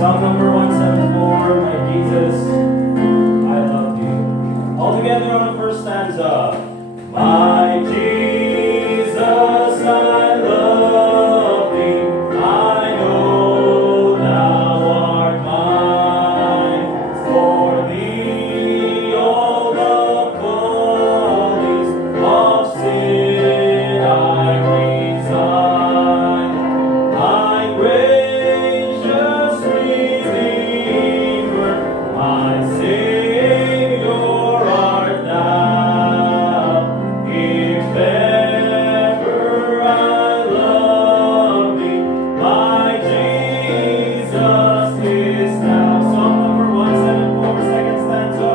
Song number 174, My Jesus, I love you. All together on the first stanza. My Jesus, I love thee. I know thou art mine. For thee all the follies of sin I resign. My gracious Redeemer, my Savior art thou. If ever I love thee, my Jesus is thou. Song number 174, second stanza.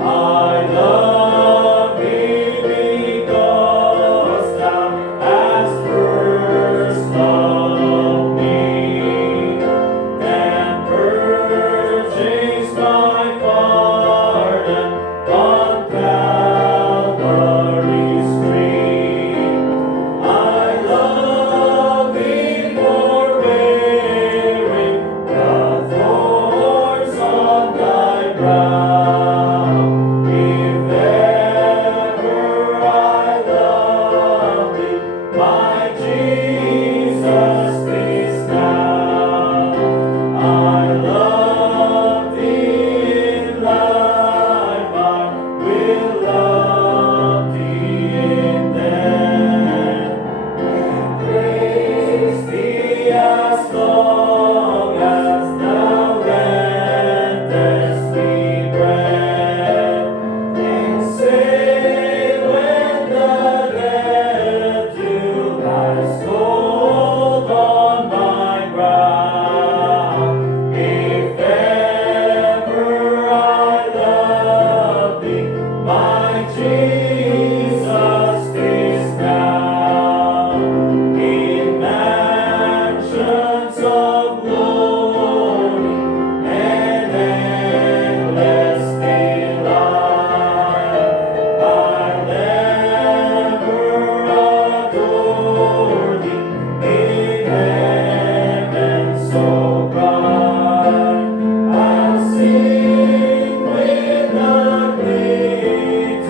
I love thee because thou hast first loved me and purchased my pardon on Calvary's tree. I love thee for wearing the thorns on thy brow. If ever I love thee, my Jesus is thou. I love thee in life, I will love thee in death. Praise thee as long as thou lendest me bread, and say when the dead to last hold on my brow. If ever I love thee, my Jesus is thou. In mansions of glory and endless delight, I'll ever adore thee in heaven so bright. I'll sing with the glittering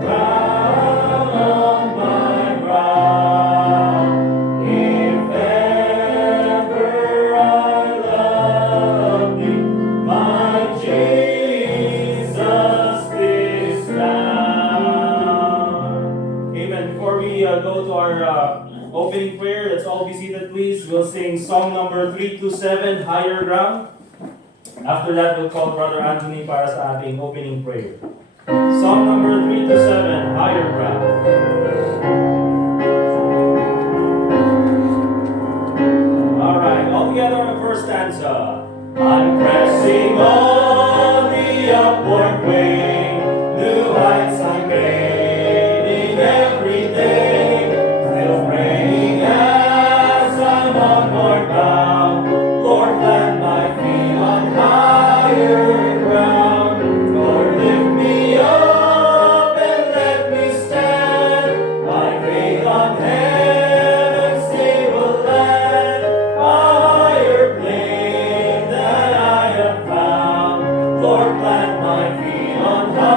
crown on my brow. If ever I love thee, my Jesus is thou. Amen. Before we go to our opening prayer, let's all be seated, please. We'll sing song number 327, Higher Ground. After that, we'll call Brother Anthony para sa ating opening prayer. Song number 327, Higher Ground. Alright, all together on the first stanza. I'm pressing on the upward way, new heights I'm gaining every day, still praying as I'm onward bound. Lord, plant my feet on higher ground. Lord, lift me up and let me stand by faith on heaven's stable land, a higher plane than I have found. Lord, plant my feet on higher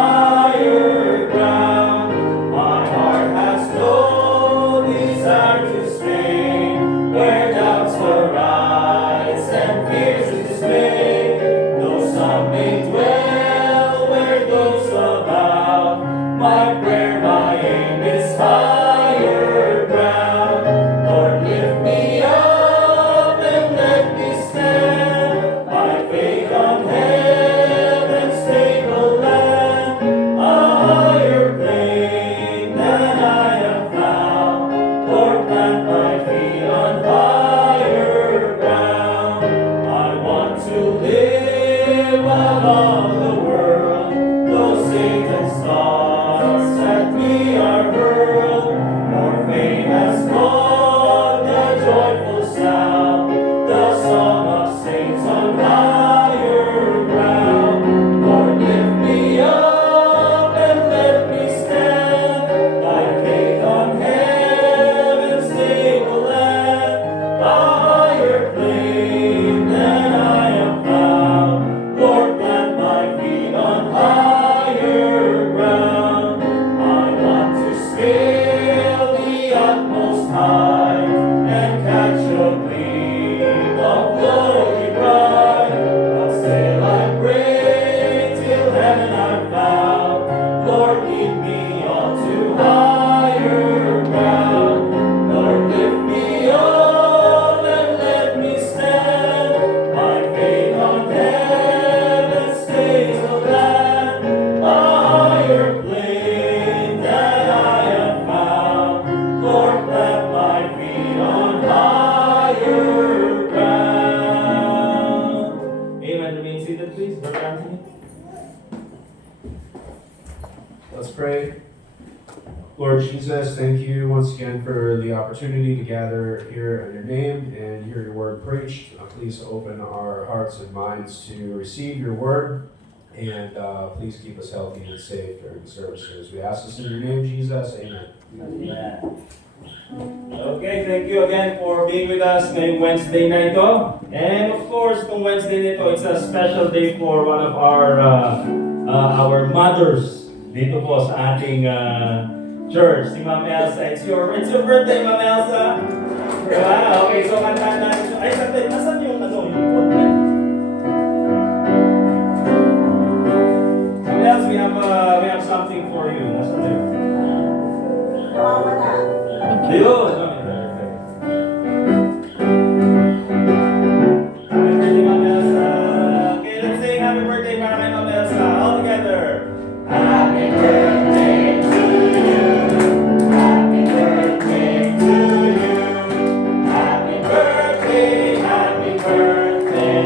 Lord Jesus, thank you once again for the opportunity to gather here in your name and hear your word preached. Please open our hearts and minds to receive your word, and please keep us healthy and safe during the services. We ask this in your name, Jesus. Amen. Amen. Okay, thank you again for being with us ngayong Wednesday na ito. And of course, itong Wednesday na ito, it's a special day for one of our mothers dito po sa ating church, si Ma'am Elsa. It's your birthday, Ma'am Elsa. Wow, okay, so kantaan natin. Ay, sakit, nasan yung yung content? Ma'am Elsa, we have something for you. Nasan yun? Ayun! Happy birthday, Ma'am Elsa! Okay, let's sing happy birthday para kay Ma'am Elsa. All together! Happy birthday to you! Happy birthday to you! Happy birthday! Happy birthday!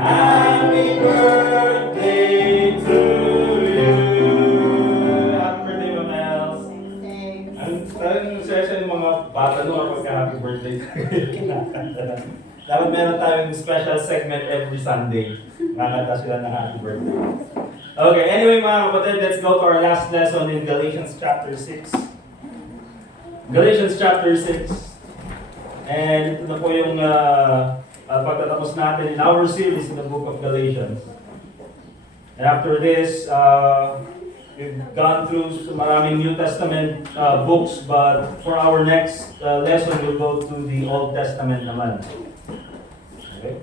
Happy birthday to you! Happy birthday, Ma'am Elsa! Ang session yung mga bata nung kapag happy birthday. Dapat meron tayong special segment every Sunday. Nakakanta sila ng happy birthday. Okay, anyway mga kapatid, let's go to our last lesson in Galatians chapter 6. Galatians chapter 6. And ito na po yung pagtatapos natin in our series in the book of Galatians. And after this, we've gone through maraming New Testament books, but for our next lesson, we'll go to the Old Testament naman. Okay?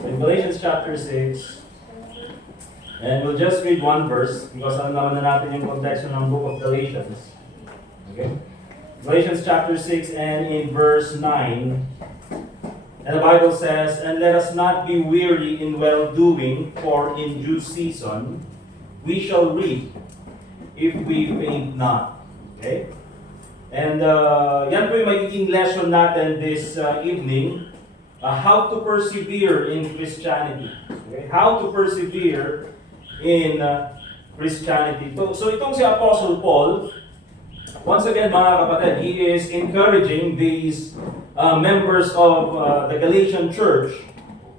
So in Galatians chapter 6, and we'll just read one verse because alam naman na natin yung context ng book of Galatians. Okay? Galatians chapter 6 and in verse 9, and the Bible says, "And let us not be weary in well-doing, for in due season we shall reap if we faint not." Okay? And yan po yung magiging lesson natin this evening. How to persevere in Christianity. Okay? How to persevere in Christianity. So itong si Apostle Paul, once again mga kapatid, he is encouraging these members of the Galatian church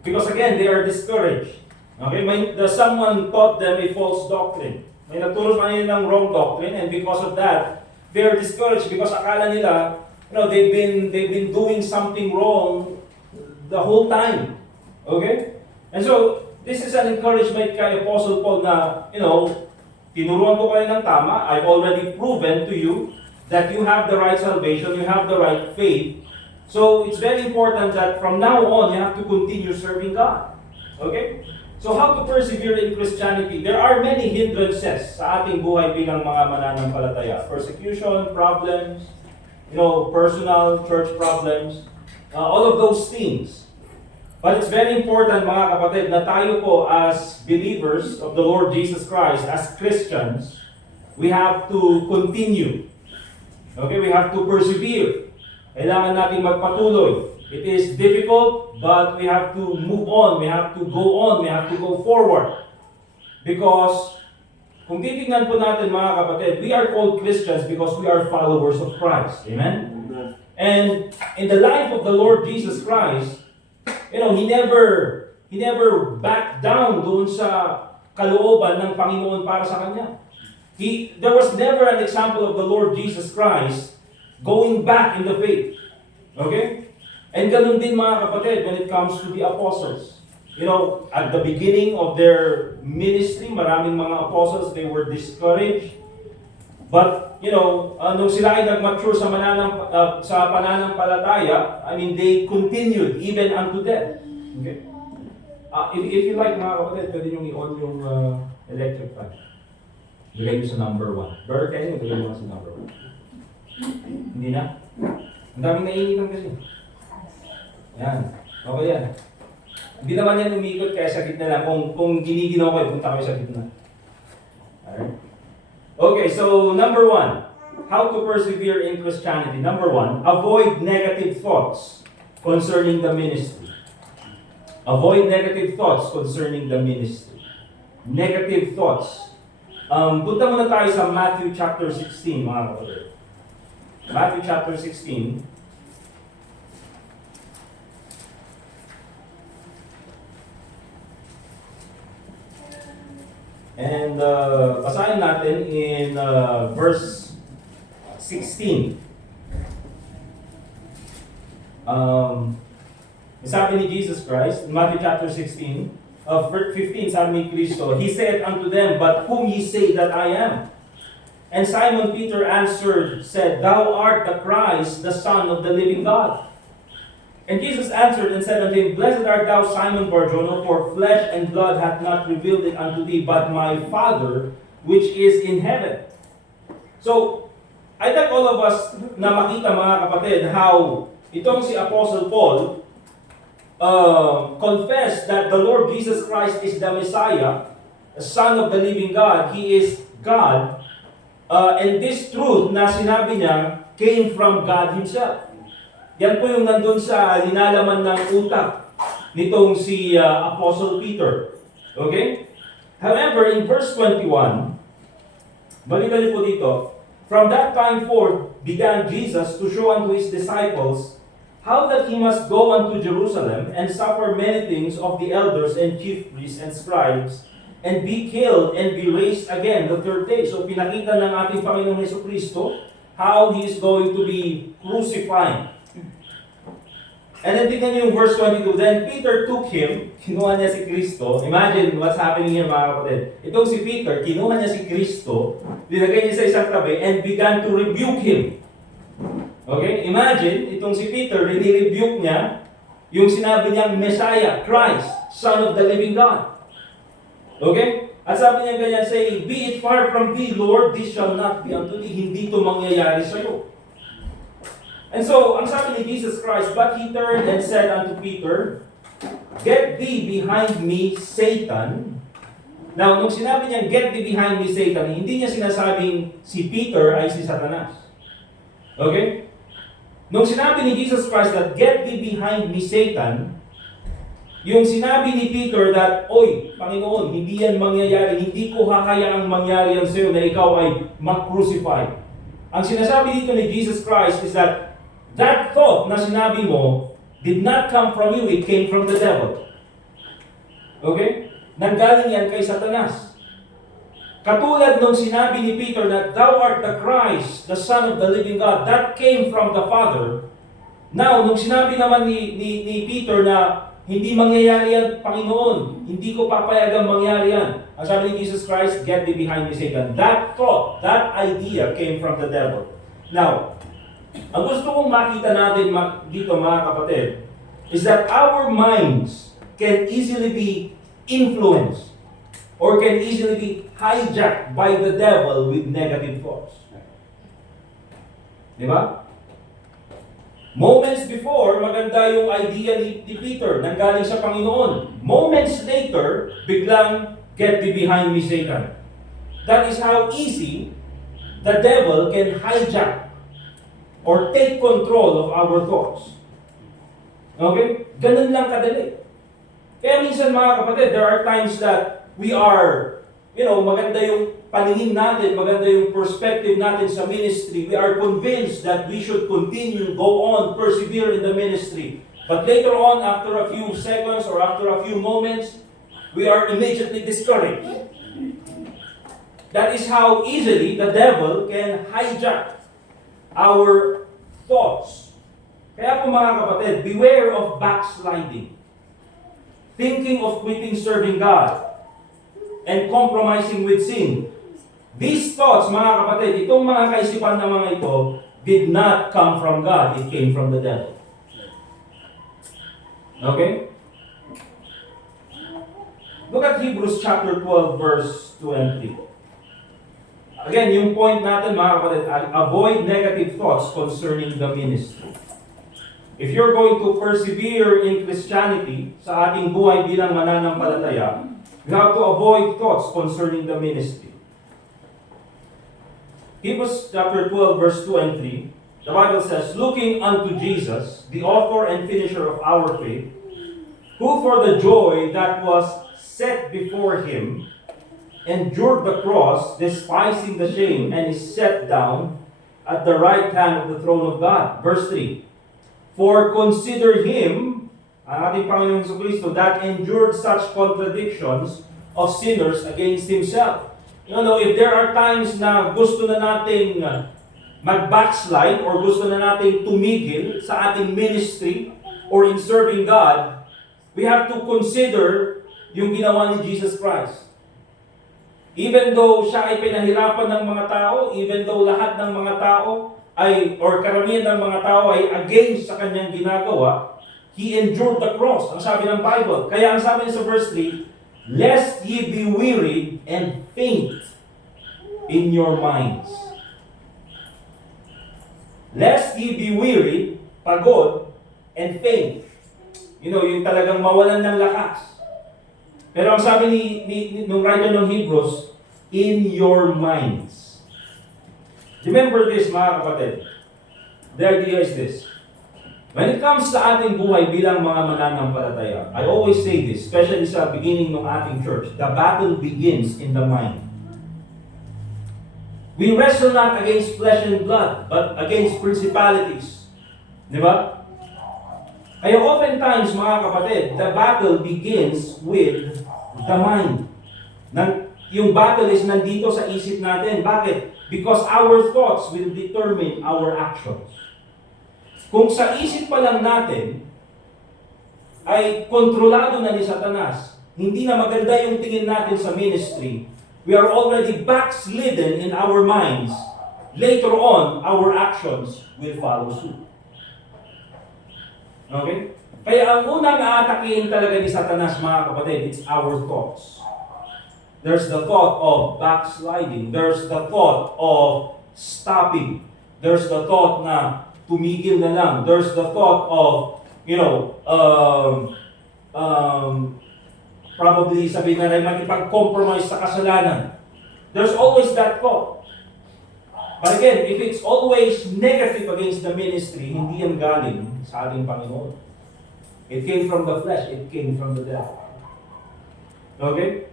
because again, they are discouraged. Okay? Someone taught them a false doctrine. May nagturo sa kanila ng wrong doctrine, and because of that, they are discouraged because akala nila, they've been doing something wrong the whole time. Okay? And so, this is an encouragement kay Apostle Paul na, tinuruan ko kayo ng tama. I've already proven to you that you have the right salvation, you have the right faith. So, it's very important that from now on, you have to continue serving God. Okay? So, how to persevere in Christianity? There are many hindrances sa ating buhay bilang mga mananampalataya. Persecution, problems, personal, church problems, all of those things. But it's very important, mga kapatid, na tayo po as believers of the Lord Jesus Christ, as Christians, we have to continue. Okay, we have to persevere. Kailangan natin magpatuloy. It is difficult, but we have to move on. We have to go on. We have to go forward. Because, kung titignan po natin, mga kapatid, we are called Christians because we are followers of Christ. Amen? And in the life of the Lord Jesus Christ, He never backed down doon sa kalooban ng Panginoon para sa Kanya. There was never an example of the Lord Jesus Christ going back in the faith. Okay? And ganun din mga kapatid when it comes to the apostles. At the beginning of their ministry, maraming mga apostles, they were discouraged. But, nung sila ay nag-mature sa pananampalataya, they continued even unto death. Okay? If you like mga kapatid, pwede nyo i-on yung electric fan. Lagay nyo sa number 1. Brother Kenny, lagay nyo sa number 1. Hindi na? Ang daming naiinitan kasi. Yan. Okay yan. Hindi naman yan umikot kaya sa gitna lang. Kung giniginaw kayo, punta kayo sa gitna. Alright? Okay, so number 1, how to persevere in Christianity. Number 1, avoid negative thoughts concerning the ministry. Avoid negative thoughts concerning the ministry. Negative thoughts. Punta muna tayo sa Matthew chapter 16, mga kapatid. Matthew chapter 16. And basahin natin in verse 16. Sabi ni Jesus Christ, in Matthew chapter 16, verse 15, sabi ni Cristo, He said unto them, But whom ye say that I am? And Simon Peter answered, said, Thou art the Christ, the Son of the living God. And Jesus answered and said unto him, Blessed art thou, Simon Barjona, for flesh and blood hath not revealed it unto thee, but my Father which is in heaven. So, I think all of us na makita, mga kapatid, how itong si Apostle Paul confessed that the Lord Jesus Christ is the Messiah, the Son of the living God. He is God. And this truth na sinabi niya came from God Himself. Yan po yung nandun sa linalaman ng utak nitong si Apostle Peter. Okay? However, in verse 21, balikan niyo po dito, From that time forth began Jesus to show unto His disciples how that He must go unto Jerusalem and suffer many things of the elders and chief priests and scribes, and be killed and be raised again the third day. So pinakita ng ating Panginoong Jesucristo how He is going to be crucified. And then tingnan niyo yung verse 22. Then Peter took Him, kinuha niya si Kristo. Imagine what's happening here, mga kapatid. Itong si Peter, kinuha niya si Kristo, dinagay niya sa isang tabi, and began to rebuke Him. Okay? Imagine, itong si Peter, rini-rebuke niya yung sinabi niyang Messiah, Christ, Son of the living God. Okay? At sabi niya ganyan, saying, Be it far from thee, Lord, this shall not be unto thee. Hindi ito mangyayari sa iyo. And so, ang sabi ni Jesus Christ, But He turned and said unto Peter, Get thee behind me, Satan. Now, nung sinabi niya, Get thee behind me, Satan, hindi niya sinasabing si Peter ay si Satanas. Okay? Nung sinabi ni Jesus Christ that, Get thee behind me, Satan, yung sinabi ni Peter that, Oy, Panginoon, hindi yan mangyayari, hindi ko hahayaang mangyari yan sa'yo na ikaw ay mag-crucify. Ang sinasabi dito ni Jesus Christ is that thought na sinabi mo did not come from you, it came from the devil. Okay? Nanggaling yan kay Satanas. Katulad nung sinabi ni Peter that Thou art the Christ, the Son of the living God, that came from the Father. Now, nung sinabi naman ni Peter na hindi mangyayari yan, Panginoon, hindi ko papayagang mangyari yan. Ang sabi ni Jesus Christ, Get thee behind me, Satan. That thought, that idea came from the devil. Now, ang gusto kong makita natin dito, mga kapatid, is that our minds can easily be influenced or can easily be hijacked by the devil with negative thoughts. Di ba? Moments before, maganda yung idea ni Peter, nanggaling sa Panginoon. Moments later, biglang, Get thee behind me, Satan. That is how easy the devil can hijack or take control of our thoughts. Okay? Ganun lang kadali. Kaya minsan, mga kapatid, there are times that we are, maganda yung paningin natin, maganda yung perspective natin sa ministry. We are convinced that we should continue, go on, persevere in the ministry. But later on, after a few seconds or after a few moments, we are immediately discouraged. That is how easily the devil can hijack our thoughts. Kaya po, mga kapatid, beware of backsliding. Thinking of quitting serving God and compromising with sin. These thoughts, mga kapatid, itong mga kaisipan na mga ito, did not come from God. It came from the devil. Okay? Look at Hebrews chapter 12, verse 2 and 3. Again, yung point natin, mga kapatid, avoid negative thoughts concerning the ministry. If you're going to persevere in Christianity, sa ating buhay bilang mananampalataya, you have to avoid thoughts concerning the ministry. Hebrews chapter 12, verse 2 and 3, the Bible says, Looking unto Jesus, the author and finisher of our faith, who for the joy that was set before Him endured the cross, despising the shame, and is set down at the right hand of the throne of God. Verse 3, for consider him, ang ating Panginoong Jesucristo, that endured such contradictions of sinners against himself. You know, if there are times na gusto na nating mag-backslide or gusto na nating tumigil sa ating ministry or in serving God, we have to consider yung ginawa ni Jesus Christ. Even though siya ay pinahirapan ng mga tao, even though lahat ng mga tao ay, or karamihan ng mga tao ay against sa kanyang ginagawa, He endured the cross. Ang sabi ng Bible. Kaya ang sabi niya sa verse 3, lest ye be wearied and faint in your minds. Lest ye be wearied, pagod, and faint. You know, yung talagang mawalan ng lakas. Pero ang sabi nung writer ng Hebrews, in your minds. Remember this, mga kapatid. The idea is this. When it comes sa ating buhay bilang mga mananampalataya, I always say this, especially sa beginning ng ating church, the battle begins in the mind. We wrestle not against flesh and blood, but against principalities. Di ba? Kaya oftentimes, mga kapatid, the battle begins with the mind. Yung battle is nandito sa isip natin. Bakit? Because our thoughts will determine our actions. Kung sa isip pa lang natin ay kontrolado na ni Satanas, hindi na maganda yung tingin natin sa ministry, we are already backslidden in our minds. Later on, our actions will follow suit. Okay? Kaya ang unang aatakihin talaga ni Satanas, mga kapatid, it's our thoughts. There's the thought of backsliding. There's the thought of stopping. There's the thought na tumigil na lang. There's the thought of, probably sabihin na rin, makipag-compromise sa kasalanan. There's always that thought. But again, if it's always negative against the ministry, hindi yan galing sa ating Panginoon. It came from the flesh. It came from the devil. Okay?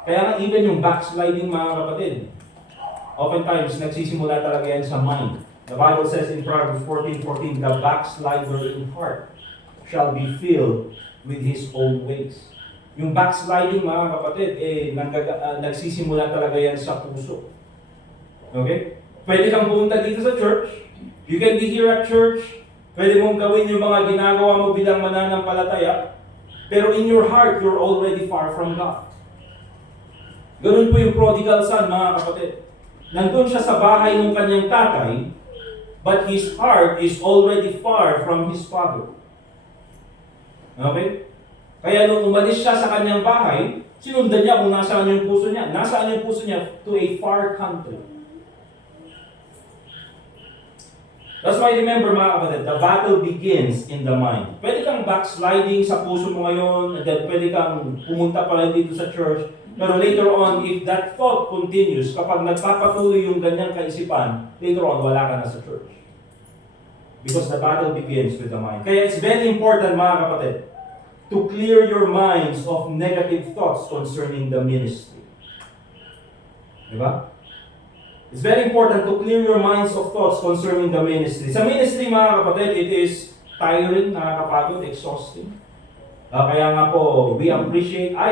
Kaya nga even yung backsliding, mga kapatid, oftentimes nagsisimula talaga yan sa mind. The Bible says in Proverbs 14:14, the backslider in heart shall be filled with his own ways. Yung backsliding, mga kapatid, nagsisimula talaga yan sa puso. Okay? Pwede kang pumunta dito sa church. You can be here at church. Pwede mong gawin yung mga ginagawa mo bilang mananampalataya. Pero in your heart, you're already far from God. Ganun po yung prodigal son, mga kapatid. Nandun siya sa bahay ng kanyang tatay, but his heart is already far from his father. Okay? Kaya nung umalis siya sa kanyang bahay, sinundan niya kung nasaan yung puso niya. Nasaan yung puso niya? To a far country. That's why remember, mga kapatid, the battle begins in the mind. Pwede kang backsliding sa puso mo ngayon, and then pwede kang pumunta pa rin dito sa church, pero later on, if that thought continues, kapag nagpapatuloy yung ganyang kaisipan, later on, wala ka na sa church. Because the battle begins with the mind. Kaya it's very important, mga kapatid, to clear your minds of negative thoughts concerning the ministry. Diba? It's very important to clear your minds of thoughts concerning the ministry. Sa ministry, mga kapatid, it is tiring, nakakapagod, exhausting. Kaya nga po, I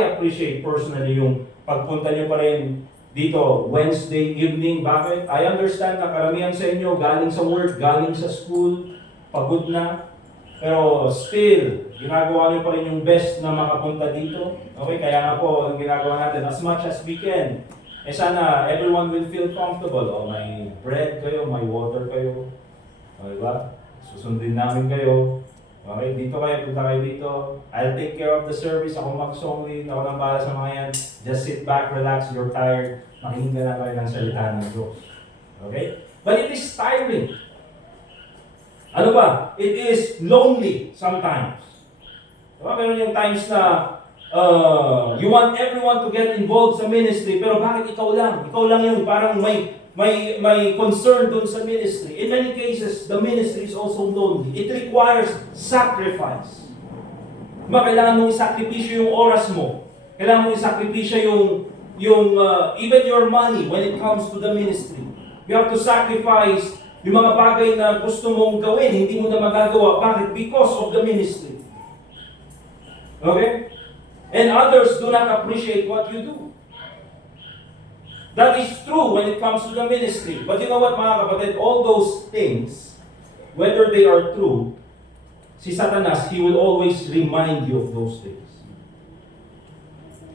appreciate personally yung pagpunta niyo pa rin dito Wednesday evening. Bakit? I understand na karamihan sa inyo galing sa work, galing sa school, pagod na. Pero still, ginagawa niyo pa rin yung best na makapunta dito. Okay, kaya nga po, ang ginagawa natin, as much as we can, sana everyone will feel comfortable. May bread kayo, may water kayo. Diba? Susundin namin kayo. Okay, dito kayo, punta kayo dito. I'll take care of the service. Ako mag-song lead. Ako nang bahala sa mga yan. Just sit back, relax, you're tired. Makinggan na kayo ng salita ng Diyos. Okay? But it is tiring. Ano ba? It is lonely sometimes. Diba? Meron yung times na you want everyone to get involved sa ministry, pero bakit ikaw lang? Ikaw lang yung parang may concern dun sa ministry. In many cases, the ministry is also lonely. It requires sacrifice. Kailangan mong isakripisyo yung oras mo. Kailangan mo isakripisya even your money when it comes to the ministry. You have to sacrifice yung mga bagay na gusto mong gawin, hindi mo na magagawa. Bakit? Because of the ministry. Okay? And others do not appreciate what you do. That is true when it comes to the ministry. But you know what, mga kapatid? All those things, whether they are true, si Satanas, he will always remind you of those things.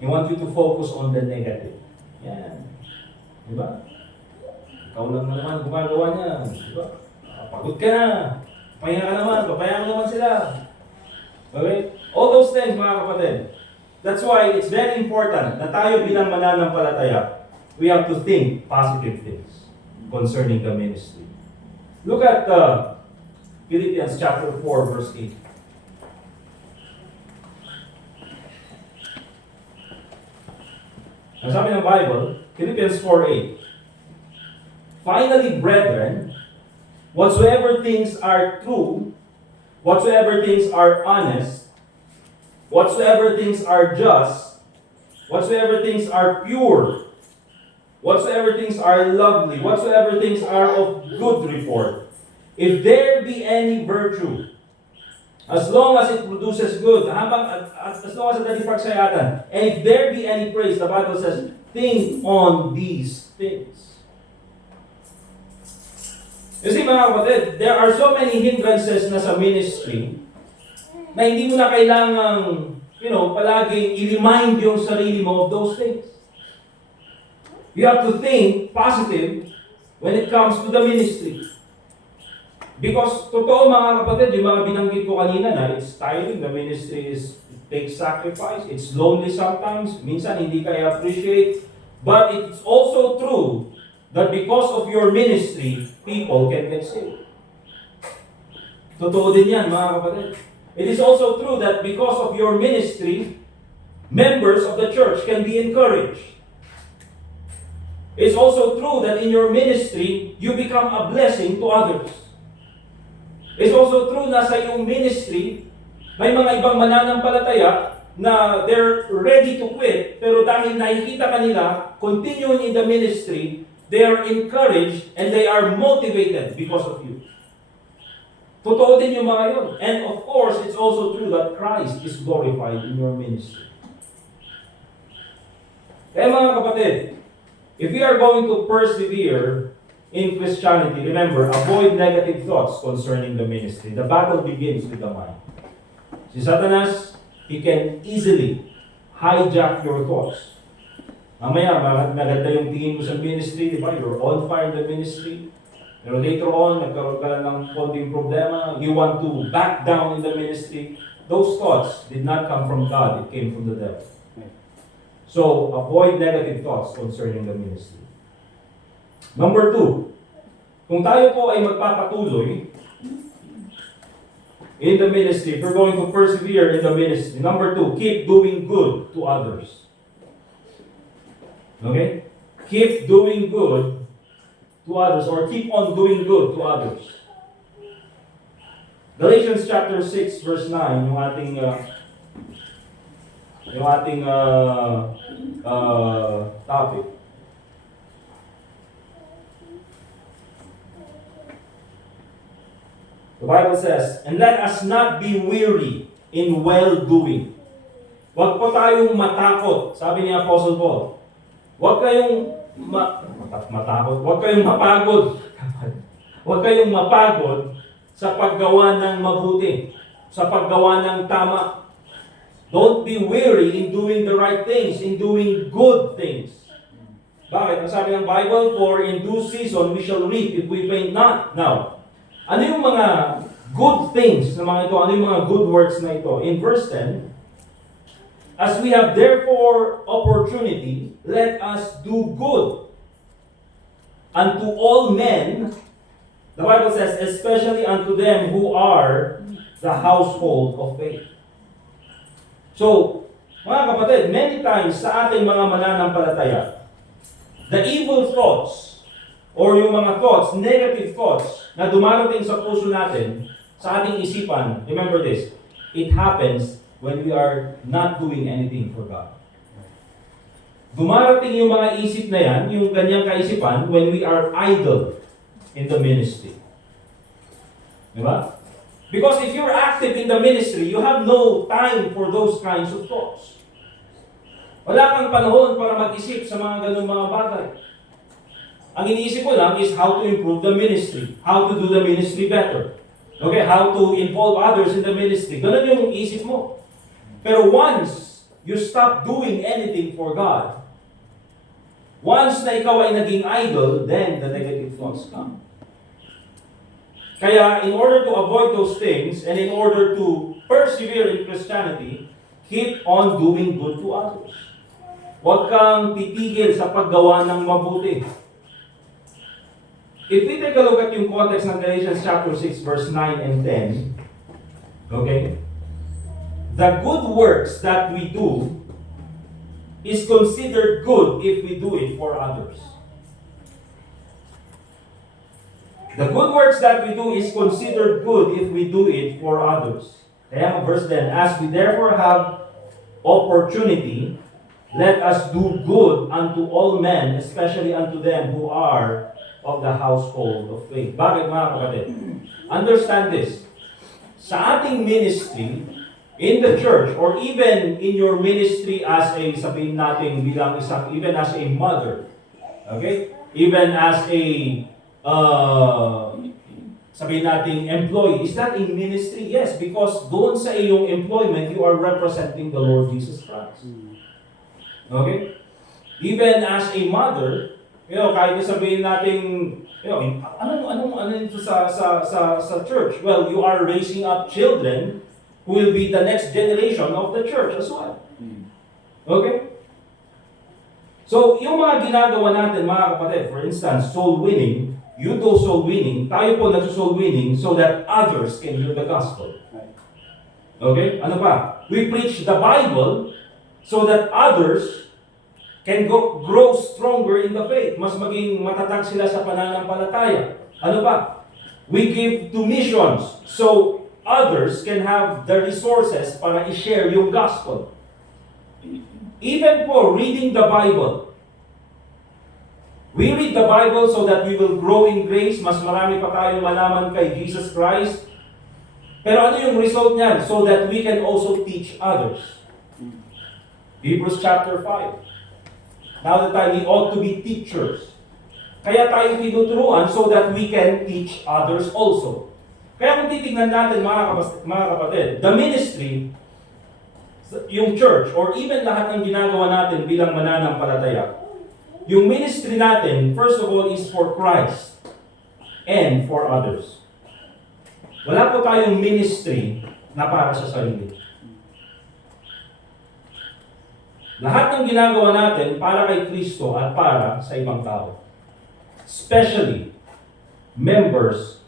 He wants you to focus on the negative. Yan. Diba? Ikaw lang naman gumagawa niya. Diba? Pagod ka na. Pahinga ka naman. Pabayaan naman sila. Okay? All those things, mga kapatid. That's why it's very important na tayo bilang mananampalataya, we have to think positive things concerning the ministry. Look at Philippians chapter 4, verse 8. Ang sabi ng Bible, Philippians 4:8. Finally, brethren, whatsoever things are true, whatsoever things are honest, whatsoever things are just, whatsoever things are pure, whatsoever things are lovely, whatsoever things are of good report, if there be any virtue, as long as it produces good, as long as it has pagsayatan, and if there be any praise, the Bible says, think on these things. You see, mga kapatid, there are so many hindrances na sa ministry na hindi mo na kailangang, palaging i-remind yung sarili mo of those things. You have to think positive when it comes to the ministry. Because, totoo mga kapatid, yung mga binanggit ko kanina na it's tiring, the ministry it takes sacrifice, it's lonely sometimes, minsan hindi kaya appreciate, but it's also true that because of your ministry, people can get saved. Totoo din yan, mga kapatid. It is also true that because of your ministry, members of the church can be encouraged. It's also true that in your ministry, you become a blessing to others. It's also true na sa iyong ministry, may mga ibang mananampalataya na they're ready to quit, pero dahil nakikita kanila, continuing in the ministry, they are encouraged and they are motivated because of you. Totoo din yung mga yun. And of course, it's also true that Christ is glorified in your ministry. Kaya mga kapatid, if we are going to persevere in Christianity, remember, avoid negative thoughts concerning the ministry. The battle begins with the mind. Si Satanas, he can easily hijack your thoughts. Mamaya, maganda yung tingin mo sa ministry, di ba? You're on fire in the ministry. Pero later on, nagkaroon ka lang ng konting problema. You want to back down in the ministry. Those thoughts did not come from God. It came from the devil. So, avoid negative thoughts concerning the ministry. Number 2, kung tayo po ay magpapatuloy in the ministry, if we're going to persevere in the ministry, number 2, keep doing good to others. Okay? Keep doing good to others, or keep on doing good to others. Galatians chapter 6 verse 9, yung ating topic. The Bible says, and let us not be weary in well-doing. Huwag po tayong matakot, sabi ni Apostle Paul. Huwag kayong matakot, huwag kayong mapagod. Huwag kayong mapagod sa paggawa ng mabuti, sa paggawa ng tama. Don't be weary in doing the right things, in doing good things. Bakit? Ang sabi ng Bible, for in due season we shall reap if we faint not. Now, ano yung mga good things na mga ito? Ano yung mga good works na ito? In verse 10, as we have therefore opportunity, let us do good unto all men. The Bible says, especially unto them who are the household of faith. So, mga kapatid, many times sa ating mga mananampalataya, the evil thoughts, or yung mga thoughts, negative thoughts, na dumarating sa puso natin, sa ating isipan, remember this, it happens when we are not doing anything for God. Dumarating yung mga isip na yan, yung ganyang kaisipan, when we are idle in the ministry. Diba? Because if you're active in the ministry, you have no time for those kinds of thoughts. Wala kang panahon para mag-isip sa mga ganung mga bagay. Ang iniisip mo lang is how to improve the ministry, how to do the ministry better. Okay, how to involve others in the ministry. Ganun yung isip mo. Pero once you stop doing anything for God, once na ikaw ay naging idol, then the negative thoughts come. Kaya in order to avoid those things, and in order to persevere in Christianity, keep on doing good to others. Huwag kang titigil sa paggawa ng mabuti. If we take a look at yung context ng Galatians chapter 6, verse 9 and 10, okay? The good works that we do is considered good if we do it for others. The good works that we do is considered good if we do it for others. Kaya ang verse 10, as we therefore have opportunity, let us do good unto all men, especially unto them who are of the household of faith. Bakit mga kapatid? Understand this. Sa ating ministry, in the church, or even in your ministry as a, sabihin natin bilang isang, even as a mother, okay? Even as a, sabihin natin employee, is that in ministry? Yes, because doon sa iyong employment, you are representing the Lord Jesus Christ. Okay? Even as a mother, kahit sabihin natin, ano ito sa church? Well, you are raising up children who will be the next generation of the church as well. Okay? So, yung mga ginagawa natin, mga kapatid, for instance, soul winning, you do soul winning, tayo po nagso-soul winning so that others can hear the gospel. Okay? Ano pa? We preach the Bible so that others can grow stronger in the faith. Mas maging matatag sila sa pananampalataya. Ano pa? We give to missions so others can have the resources para i-share yung gospel. Even po, reading the Bible. We read the Bible so that we will grow in grace. Mas marami pa tayong malaman kay Jesus Christ. Pero ano yung result niyan? So that we can also teach others. Hebrews chapter 5. Now the time we ought to be teachers. Kaya tayo tinuturuan so that we can teach others also. Kaya kung titignan natin mga kapatid, the ministry, yung church, or even lahat ng ginagawa natin bilang mananampalataya, yung ministry natin, first of all, is for Christ and for others. Wala po tayong ministry na para sa sarili. Lahat ng ginagawa natin para kay Kristo at para sa ibang tao. Especially, members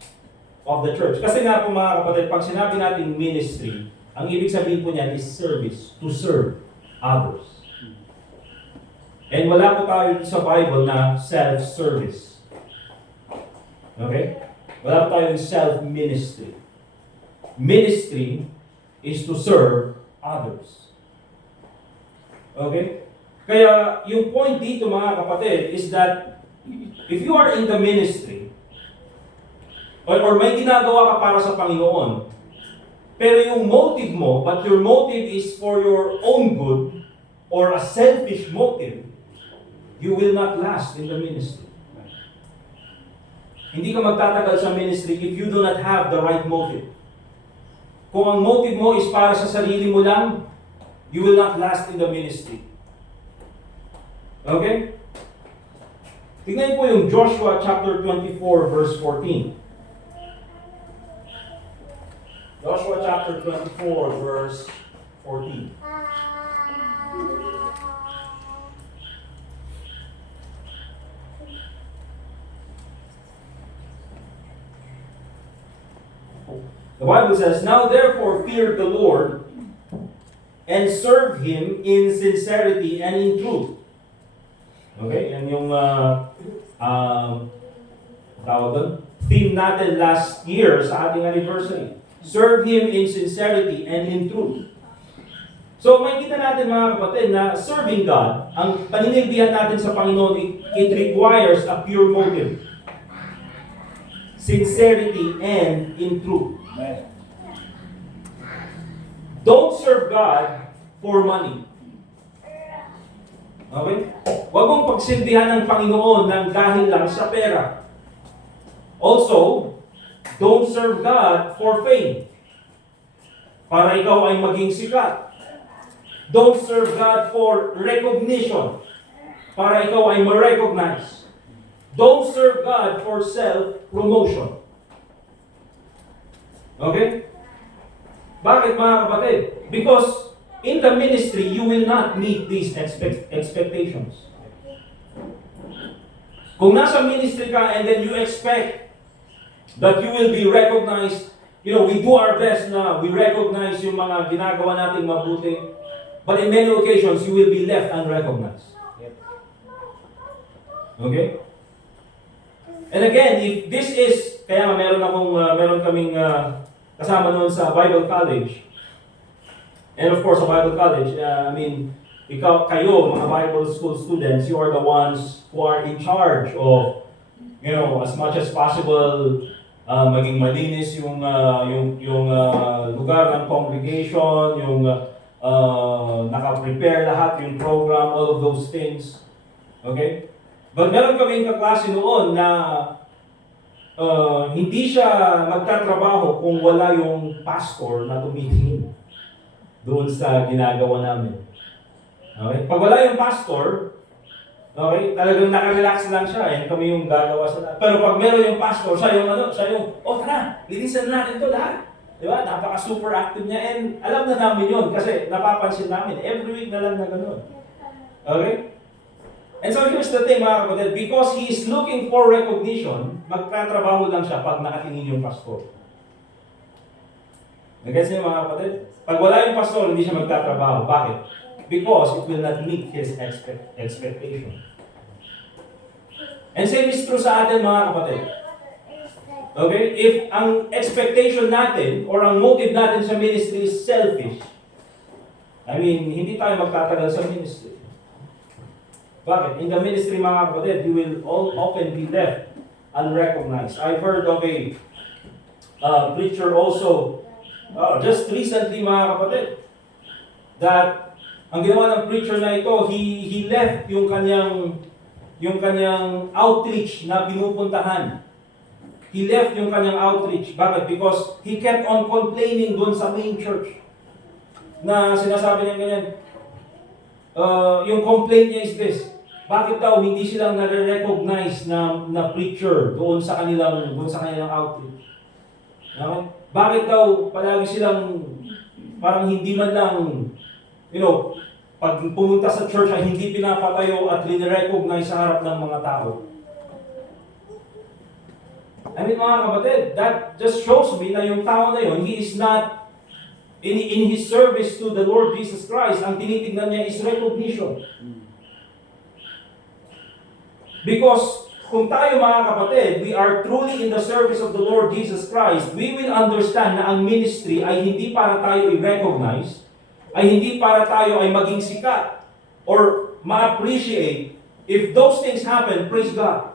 of the church. Kasi nga po mga kapatid, pag sinabi natin ministry, ang ibig sabihin po niyan is service, to serve others. And wala po tayo sa Bible na self-service. Okay? Wala po tayong self-ministry. Ministry is to serve others. Okay? Kaya yung point dito mga kapatid is that if you are in the ministry, or may ginagawa ka para sa Panginoon, pero yung motive mo, but your motive is for your own good, or a selfish motive, you will not last in the ministry. Hindi ka magtatagal sa ministry if you do not have the right motive. Kung ang motive mo is para sa sarili mo lang, you will not last in the ministry. Okay? Tingnan po yung Joshua chapter 24 verse 14. Joshua chapter 24 verse 14. The Bible says, "Now therefore fear the Lord, and serve Him in sincerity and in truth." Okay, yan yung tawag doon, theme natin last year sa ating anniversary. Serve Him in sincerity and in truth. So makikita natin mga kapatid na serving God, ang paninilbihan natin sa Panginoon, it requires a pure motive, sincerity, and in truth. Don't serve God for money. Okay? Huwag mong pagsilbihan ng Panginoon ng dahil lang sa pera. Also, don't serve God for fame. Para ikaw ay maging sikat. Don't serve God for recognition. Para ikaw ay ma-recognize. Don't serve God for self-promotion. Okay? Bakit mga kapatid? Because in the ministry, you will not meet these expectations. Kung nasa ministry ka and then you expect that you will be recognized, we do our best na we recognize yung mga ginagawa nating mabuti, but in many occasions, you will be left unrecognized. Okay? And again, if this is, kaya nga meron kaming kasama noon sa Bible College. And of course, sa Bible College, kayo, mga Bible school students, you are the ones who are in charge of, as much as possible, maging malinis yung lugar ng congregation, yung naka-prepare lahat yung program, all of those things. Okay? But meron kaming kaklase noon na hindi siya magtatrabaho kung wala yung pastor na tumitingin doon sa ginagawa namin. Okay? Pag wala yung pastor, okay, talagang nakarelax lang siya, kami yung gagawa sa lahat. Pero pag meron yung pastor, siya yung, tara, linisan natin to lahat. Di ba? Napaka-super active niya, and alam na namin yun, kasi napapansin namin, every week na lang na ganun. Okay? And so here's the thing mga kapatid, because he is looking for recognition, magtatrabaho lang siya pag nakatingin yung pastor. Nag-gets niyo mga kapatid? Pag wala yung pastor, hindi siya magtatrabaho. Bakit? Because it will not meet his expectation. And same is true sa atin mga kapatid. Okay? If ang expectation natin or ang motive natin sa ministry is selfish, hindi tayo magtatagal sa ministry. Bakit? In the ministry mga kapatid, you will all often be left unrecognized. I've heard of a preacher also, just recently mga kapatid, that ang ginawa ng preacher na ito, he left yung kanyang outreach na pinupuntahan. He left yung kanyang outreach. Bakit? Because he kept on complaining doon sa main church. Na sinasabi niya ganyan, yung complaint niya is this, bakit daw hindi silang nare-recognize na preacher doon sa kanilang outreach? Okay? Bakit daw palagi silang parang hindi man lang, pag pumunta sa church ay hindi pinapatayo at line-recognize sa harap ng mga tao? Mga kapatid, that just shows me na yung tao na yun, he is not in his service to the Lord Jesus Christ. Ang tinitignan niya is recognition. Because kung tayo mga kapatid, we are truly in the service of the Lord Jesus Christ, we will understand na ang ministry ay hindi para tayo i-recognize, ay hindi para tayo ay maging sikat or ma-appreciate. If those things happen, praise God.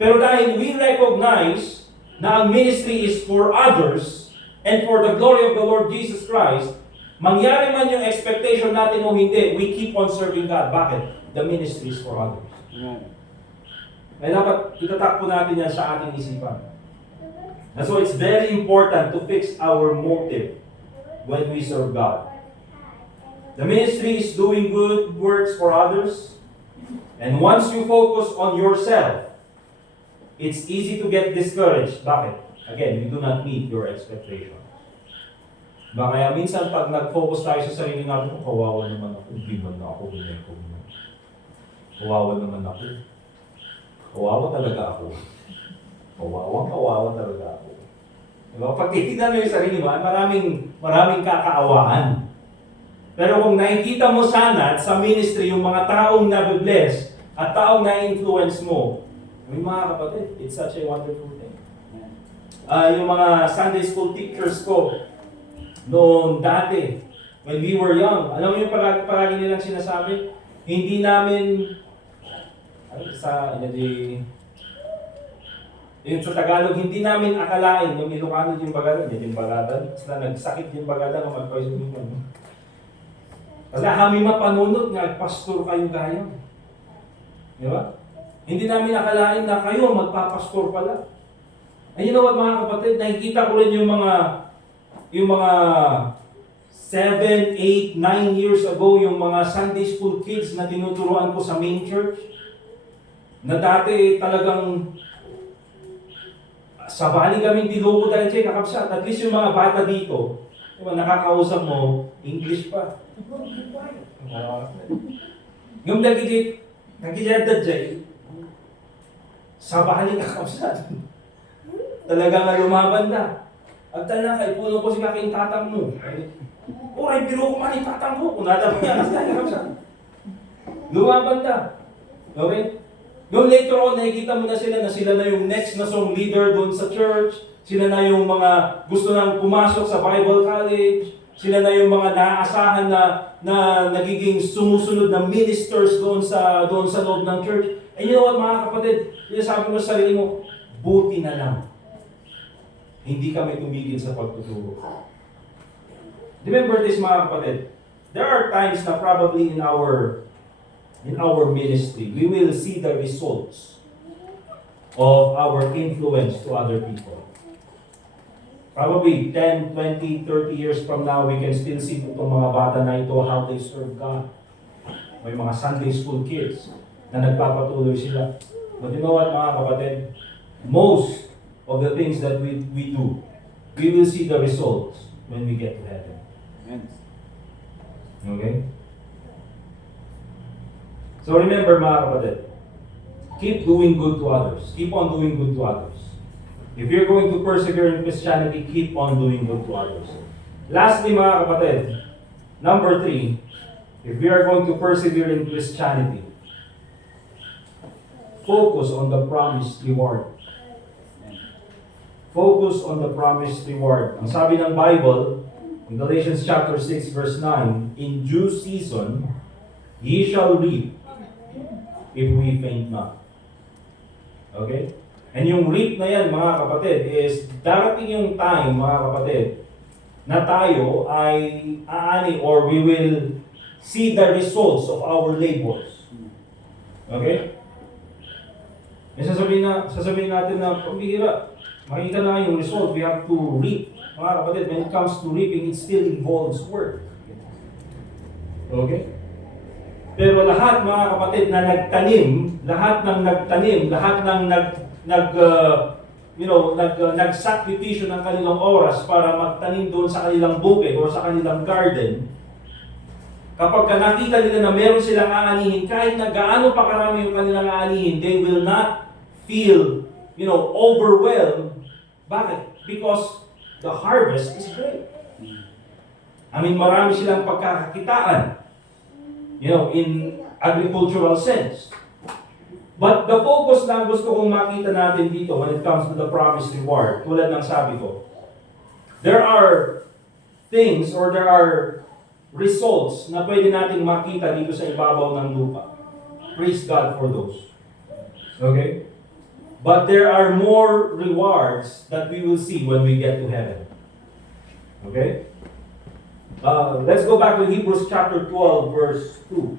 Pero dahil we recognize na ang ministry is for others and for the glory of the Lord Jesus Christ, mangyari man yung expectation natin o hindi, we keep on serving God. Bakit? The ministry is for others. Kaya dapat itatakpo natin yan sa ating isipan. And so it's very important to fix our motive when we serve God. The ministry is doing good works for others. And once you focus on yourself, it's easy to get discouraged. Bakit? Again, you do not meet your expectations. Kaya minsan pag nag-focus tayo sa sarili natin, kawawa naman ako, hindi man ako, kawawa naman ako. Kawawa talaga ako. Kawawa talaga ako. Diba? Pag titignan mo yung sarili mo, maraming kakaawaan. Pero kung nakikita mo sana sa ministry yung mga taong nabibless at taong na-influence mo, mga kapatid, it's such a wonderful thing. Yung mga Sunday school teachers ko, noong dati, when we were young. Alam mo yung palagi nilang sinasabi? Hindi namin, yung sa Tagalog, hindi namin akalain, yung Ilocano yung bagalan, yung bagalan, sila nagsakit yung bagalan, magpayos yung ano. Kasi kami mapanunod nga, pastor kayo gayon. Di ba? Hindi namin akalain na kayo magpapastor pala. And you know what mga kapatid, nakikita ko rin yung mga 7, 8, 9 years ago, yung mga Sunday school kids na tinuturuan ko sa main church, na dati talagang sabali kaming tinuko dahil siya kakapsat. At least yung mga bata dito, diba, nakakausap mo, English pa. Yung nagkikita dyan, sabali kakapsat. Talaga nga lumaban na. At talaga, kay puno ko si kaking tatang mo. Ay, biro ko man yung tatang ko. Kung nata mo yan, kakapsat. Lumaban na. Okay? Noong later on, nakikita mo na sila na yung next na song leader doon sa church. Sila na yung mga gusto nang pumasok sa Bible College. Sila na yung mga naaasahan na nagiging sumusunod na ministers doon sa loob ng church. And you know what mga kapatid, sabi mo sa sarili mo, buti na lang. Hindi kami tumigil sa pagtuturo. Remember this mga kapatid, there are times na probably in our ministry, we will see the results of our influence to other people. Probably 10, 20, 30 years from now, we can still see itong mga bata na ito, how they serve God. May mga Sunday school kids na nagpapatuloy sila. But you know what mga kapatid? Most of the things that we do, we will see the results when we get to heaven. Okay? So remember mga kapatid, keep doing good to others. Keep on doing good to others. If you're going to persevere in Christianity, keep on doing good to others. Lastly mga kapatid, number 3, if we are going to persevere in Christianity, focus on the promised reward. Focus on the promised reward. Ang sabi ng Bible, in Galatians chapter 6 verse 9, in due season, ye shall reap if we faint not. Okay? And yung reap na yan, mga kapatid, is darating yung time, mga kapatid, na tayo ay aani or we will see the results of our labors. Okay? E sasabihin natin na pambihira, makikita na yung result, we have to reap. Mga kapatid, when it comes to reaping, it still involves work. Okay? Pero lahat mga kapatid na nagtanim, lahat ng nagsakripisyo ng kanilang oras para magtanim doon sa kanilang bukid o sa kanilang garden, kapag nakita nila na meron silang aanihin, kahit na gaano pa karami yung kanilang aanihin, they will not feel, overwhelmed. Bakit? Because the harvest is great. Marami silang pagkakakitaan. In agricultural sense. But the focus lang gusto kong makita natin dito when it comes to the promised reward, tulad ng sabi ko, there are things or there are results na pwede nating makita dito sa ibabaw ng lupa. Praise God for those. Okay? But there are more rewards that we will see when we get to heaven. Okay? Let's go back to Hebrews chapter 12, verse 2.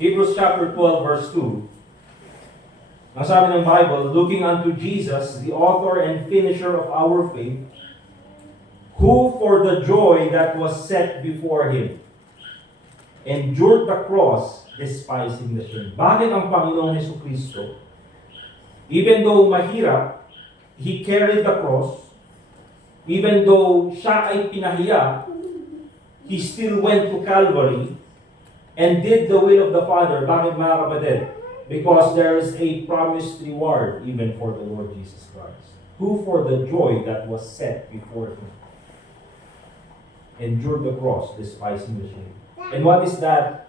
Hebrews chapter 12, verse 2. Ang sabi ng Bible, looking unto Jesus, the author and finisher of our faith, who for the joy that was set before him, endured the cross, despising the shame. Bakit ang Panginoong Jesucristo, even though mahirap, He carried the cross, even though siya ay pinahiya, He still went to Calvary and did the will of the Father. Bakit mga kapatid? Because there is a promised reward even for the Lord Jesus Christ, who for the joy that was set before Him endured the cross, despising the shame. And what is that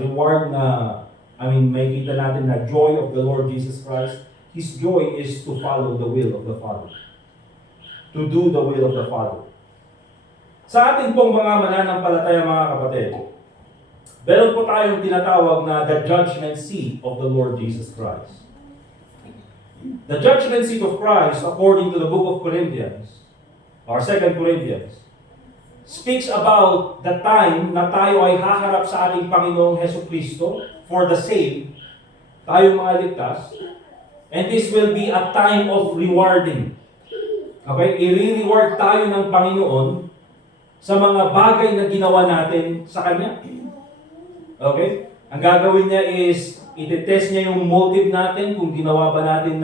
reward na, may kita natin na joy of the Lord Jesus Christ? His joy is to follow the will of the Father. to do the will of the Father. Sa ating pong mga mananampalataya mga kapatid, meron po tayong tinatawag na the judgment seat of the Lord Jesus Christ. The judgment seat of Christ, according to the book of Corinthians, or 2 Corinthians, speaks about the time na tayo ay haharap sa ating Panginoong Hesus Kristo for the saved, tayo mga ligtas, and this will be a time of rewarding. Okay? I-reward tayo ng Panginoon sa mga bagay na ginawa natin sa Kanya. Okay? Ang gagawin niya is, iti-test niya yung motive natin, kung ginawa ba natin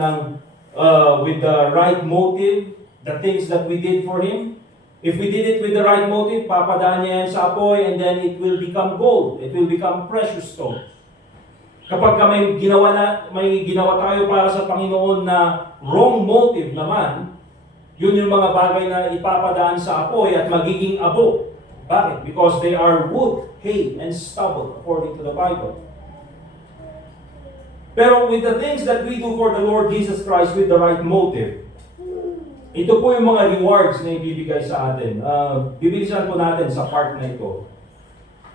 with the right motive, the things that we did for Him. If we did it with the right motive, papadaan niya yan sa apoy, and then it will become gold. It will become precious stone. Kapag may ginawa tayo para sa Panginoon na wrong motive naman, yun yung mga bagay na ipapadaan sa apoy at magiging abo. Bakit? Because they are wood, hay, and stubble, according to the Bible. Pero with the things that we do for the Lord Jesus Christ with the right motive, ito po yung mga rewards na ibibigay sa atin. Bibilisan po natin sa part na ito.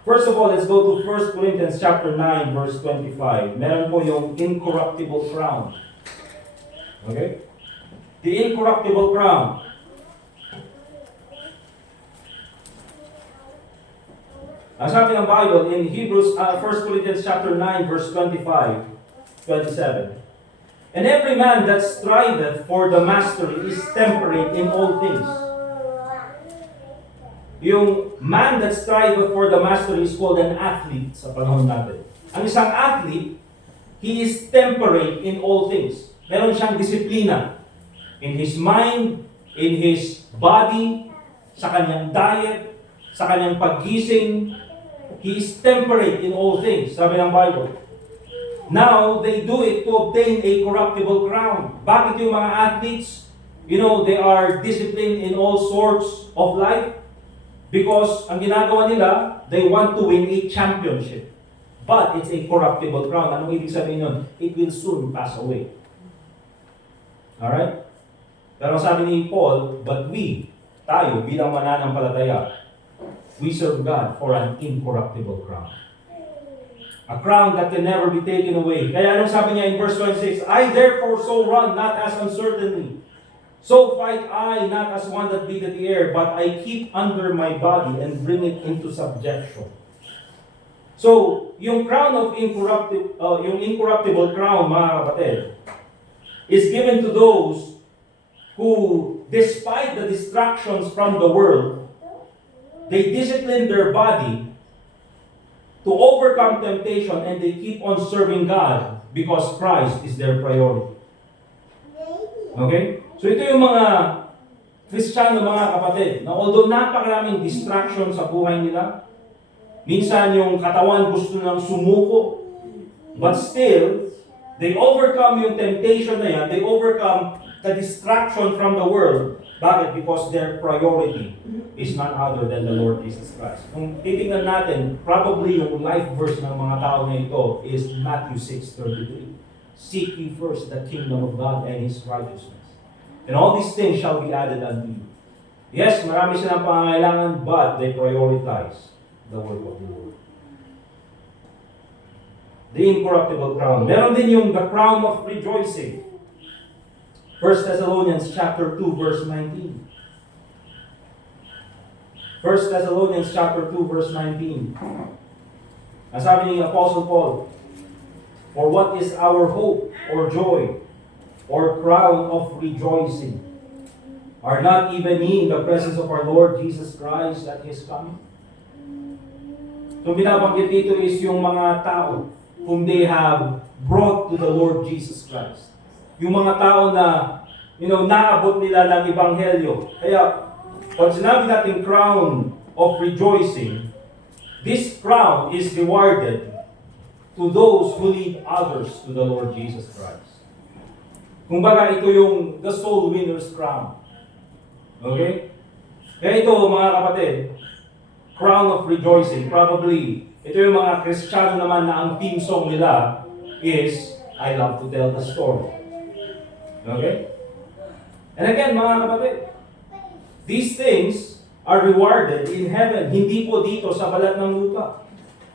First of all, let's go to 1 Corinthians chapter 9, verse 25. Meron po yung incorruptible crown. Okay? The incorruptible crown. Ang sabi ng Bible in Hebrews, 1 Corinthians chapter 9, verse 25, 27. And every man that striveth for the mastery is temperate in all things. Yung man that striveth for the mastery is called an athlete sa panahon natin. Ang isang athlete, he is temperate in all things. Meron siyang disiplina in his mind, in his body, sa kanyang diet, sa kanyang paggising. He is temperate in all things, sabi ng Bible. Now, they do it to obtain a corruptible crown. Bakit yung mga athletes, they are disciplined in all sorts of life? Because ang ginagawa nila, they want to win a championship. But it's a corruptible crown. Anong ibig sabihin nun? It will soon pass away. Alright? Pero sabi ni Paul, but tayo bilang mananampalataya, we serve God for an incorruptible crown. A crown that can never be taken away. Kaya anong sabi niya in verse 26? I therefore so run, not as uncertainly. So fight I, not as one that beateth the air, but I keep under my body and bring it into subjection. So, yung crown of yung incorruptible crown, mga kapatid, is given to those who, despite the distractions from the world, they discipline their body to overcome temptation, and they keep on serving God because Christ is their priority. Okay? So ito yung mga Kristiyano, mga kapatid, na although napakaraming distraction sa buhay nila, minsan yung katawan gusto nang sumuko, but still, they overcome yung temptation na yan, they overcome the distraction from the world. Bakit? Because their priority is none other than the Lord Jesus Christ. Kung titingnan natin, probably yung life verse ng mga tao na ito is Matthew 6:33. Seek ye first the kingdom of God and His righteousness, and all these things shall be added unto you. Yes, marami silang pangangailangan, but they prioritize the work of the Lord. The incorruptible crown. Meron din yung the crown of rejoicing. 1 Thessalonians chapter 2, verse 19. 1 Thessalonians chapter 2, verse 19. Ang sabi ni Apostle Paul, for what is our hope or joy or crown of rejoicing? Are not even ye in the presence of our Lord Jesus Christ at His coming? So binabanggit dito is yung mga tao whom they have brought to the Lord Jesus Christ. Yung mga tao na, naabot nila ng Ebanghelyo. Kaya, pag sinabi natin crown of rejoicing, this crown is rewarded to those who lead others to the Lord Jesus Christ. Kumbaga, ito yung the soul winner's crown. Okay? Kaya ito, mga kapatid, crown of rejoicing, probably, ito yung mga Kristiyano naman na ang theme song nila is, I love to tell the story. Okay? And again, mga kapatid, These things are rewarded in heaven, hindi po dito sa balat ng lupa.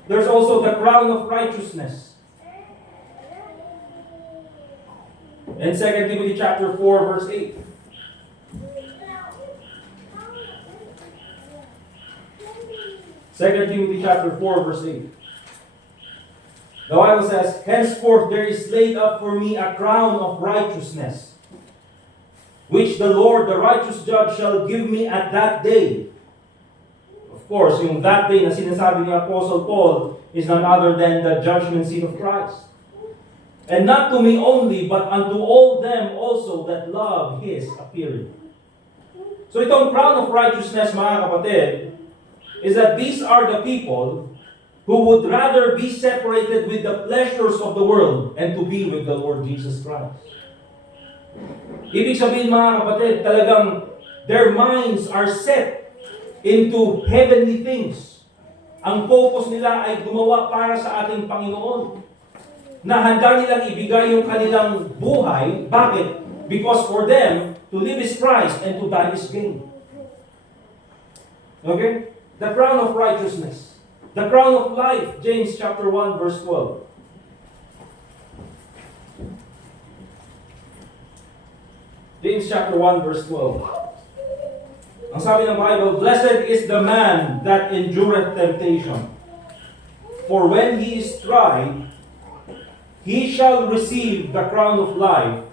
There's also the crown of righteousness. In 2 Timothy chapter 4, verse 8. Second Timothy chapter 4, verse 8. The Bible says, henceforth there is laid up for me a crown of righteousness, which the Lord, the righteous judge, shall give me at that day. Of course, yung that day na sinasabi ni Apostle Paul is none other than the judgment seat of Christ. And not to me only, but unto all them also that love His appearing. So itong crown of righteousness, mga kapatid, is that these are the people who would rather be separated with the pleasures of the world and to be with the Lord Jesus Christ. Ibig sabihin, mga kapatid, talagang their minds are set into heavenly things. Ang focus nila ay gumawa para sa ating Panginoon. Na handa nilang ibigay yung kanilang buhay. Bakit? Because for them, to live is Christ and to die is gain. Okay? The crown of righteousness. The crown of life. James chapter 1 verse 12. James chapter 1 verse 12. Ang sabi ng Bible, blessed is the man that endureth temptation. For when he is tried, he shall receive the crown of life,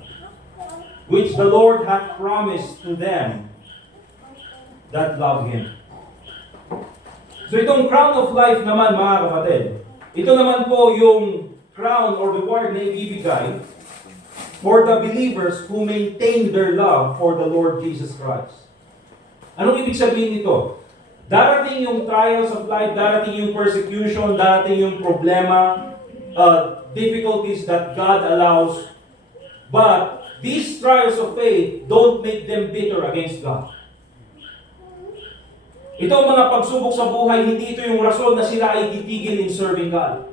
which the Lord hath promised to them that love Him. So itong crown of life naman, mga kapatid, ito naman po yung crown or reward na ibibigay for the believers who maintain their love for the Lord Jesus Christ. Anong ibig sabihin nito? Darating yung trials of life, darating yung persecution, darating yung problema, difficulties that God allows. But these trials of faith don't make them bitter against God. Ito mga pagsubok sa buhay, hindi ito yung rason na sila ay titigil in serving God.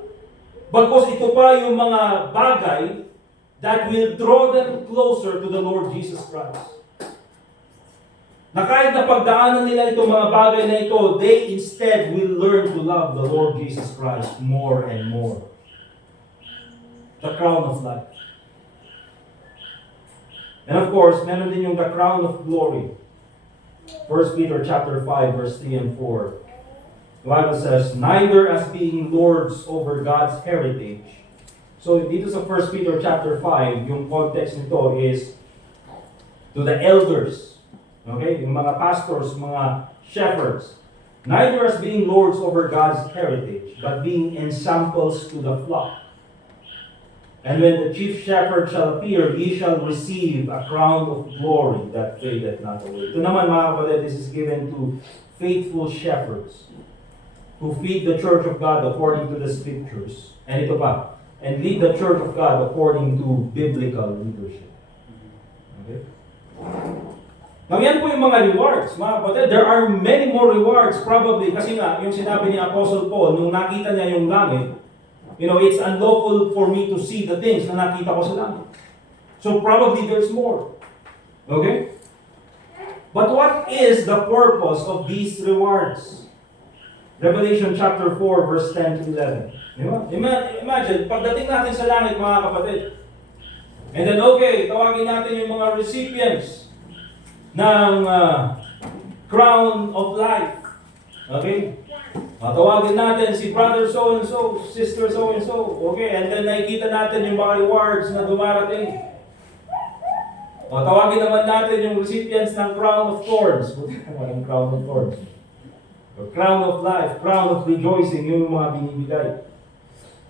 Bagkus ito pa yung mga bagay that will draw them closer to the Lord Jesus Christ. Na kahit na pagdaanan nila itong mga bagay na ito, they instead will learn to love the Lord Jesus Christ more and more. The crown of life. And of course, meron din yung the crown of glory. 1 Peter chapter 5, verse 3 and 4. The Bible says, neither as being lords over God's heritage. So dito sa 1 Peter chapter 5, yung context nito is to the elders. Okay? Yung mga pastors, mga shepherds. Neither as being lords over God's heritage, but being ensamples to the flock. And when the chief shepherd shall appear, ye shall receive a crown of glory that fadeth not away. Ito naman, mga kapatid, this is given to faithful shepherds who feed the church of God according to the scriptures. And ito pa, and lead the church of God according to biblical leadership. Okay? Now, yan po yung mga rewards, mga kapatid. There are many more rewards probably kasi nga, yung sinabi ni Apostle Paul, nung nakita niya yung langit, it's unlawful for me to see the things na nakita ko sa langit. So probably there's more. Okay? But what is the purpose of these rewards? Revelation chapter 4, verse 10 to 11. Diba? Imagine, pagdating natin sa langit, mga kapatid. And then, okay, tawagin natin yung mga recipients ng crown of life. Okay? Tawagin natin si brother so-and-so, sister so-and-so. Okay, and then nakikita natin yung mga rewards na dumarating. Tawagin naman natin yung recipients ng crown of thorns. Walang crown of thorns. Or crown of life, crown of rejoicing, yung mga binibigay.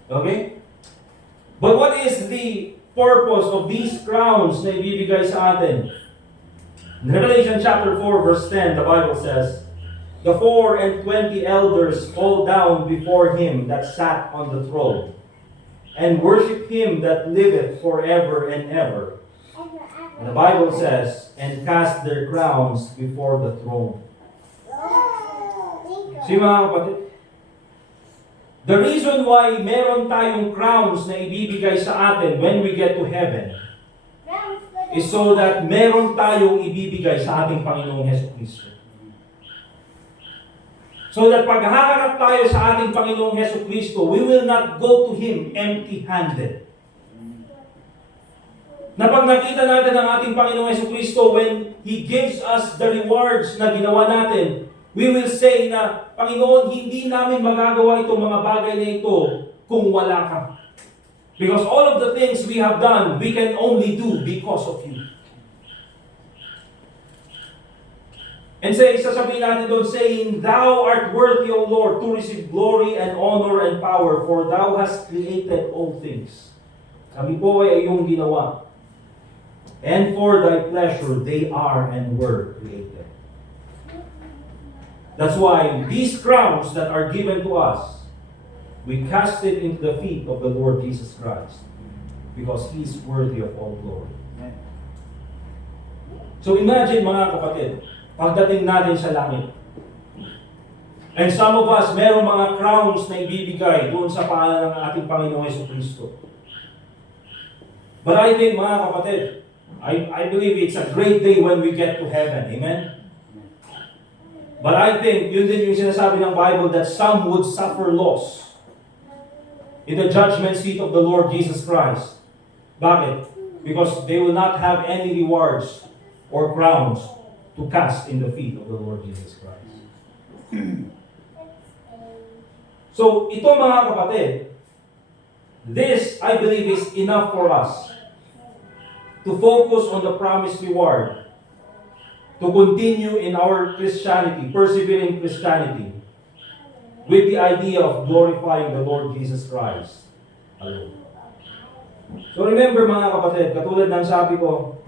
Okay? But what is the purpose of these crowns na ibibigay sa atin? In Revelation chapter 4, verse 10, the Bible says, the 24 elders fall down before Him that sat on the throne, and worship Him that liveth forever and ever. And the Bible says, and cast their crowns before the throne. See, mga kapatid, the reason why meron tayong crowns na ibibigay sa atin when we get to heaven is so that meron tayong ibibigay sa ating Panginoong Hesukristo. So that pag haharap tayo sa ating Panginoong Hesukristo, we will not go to Him empty-handed. Na pag nakita natin ang ating Panginoong Hesukristo, when He gives us the rewards na ginawa natin, we will say na, Panginoon, hindi namin magagawa itong mga bagay na ito kung wala ka. Because all of the things we have done, we can only do because of You. And sasabihin natin doon, saying, Thou art worthy, O Lord, to receive glory and honor and power, for Thou hast created all things. Kami po ay iyong ginawa. And for Thy pleasure, they are and were created. That's why these crowns that are given to us, we cast it into the feet of the Lord Jesus Christ, because He is worthy of all glory. So imagine, mga kapatid, pagdating natin sa langit. And some of us, meron mga crowns na ibibigay doon sa pangalan ng ating Panginoong Jesucristo. But I think, mga kapatid, I believe it's a great day when we get to heaven. Amen? But I think, yun din yung sinasabi ng Bible, that some would suffer loss in the judgment seat of the Lord Jesus Christ. Bakit? Because they will not have any rewards or crowns to cast in the feet of the Lord Jesus Christ. So, ito mga kapatid, this, I believe, is enough for us to focus on the promised reward, to continue in our Christianity, persevering Christianity, with the idea of glorifying the Lord Jesus Christ alone. So remember mga kapatid, katulad ng sabi ko,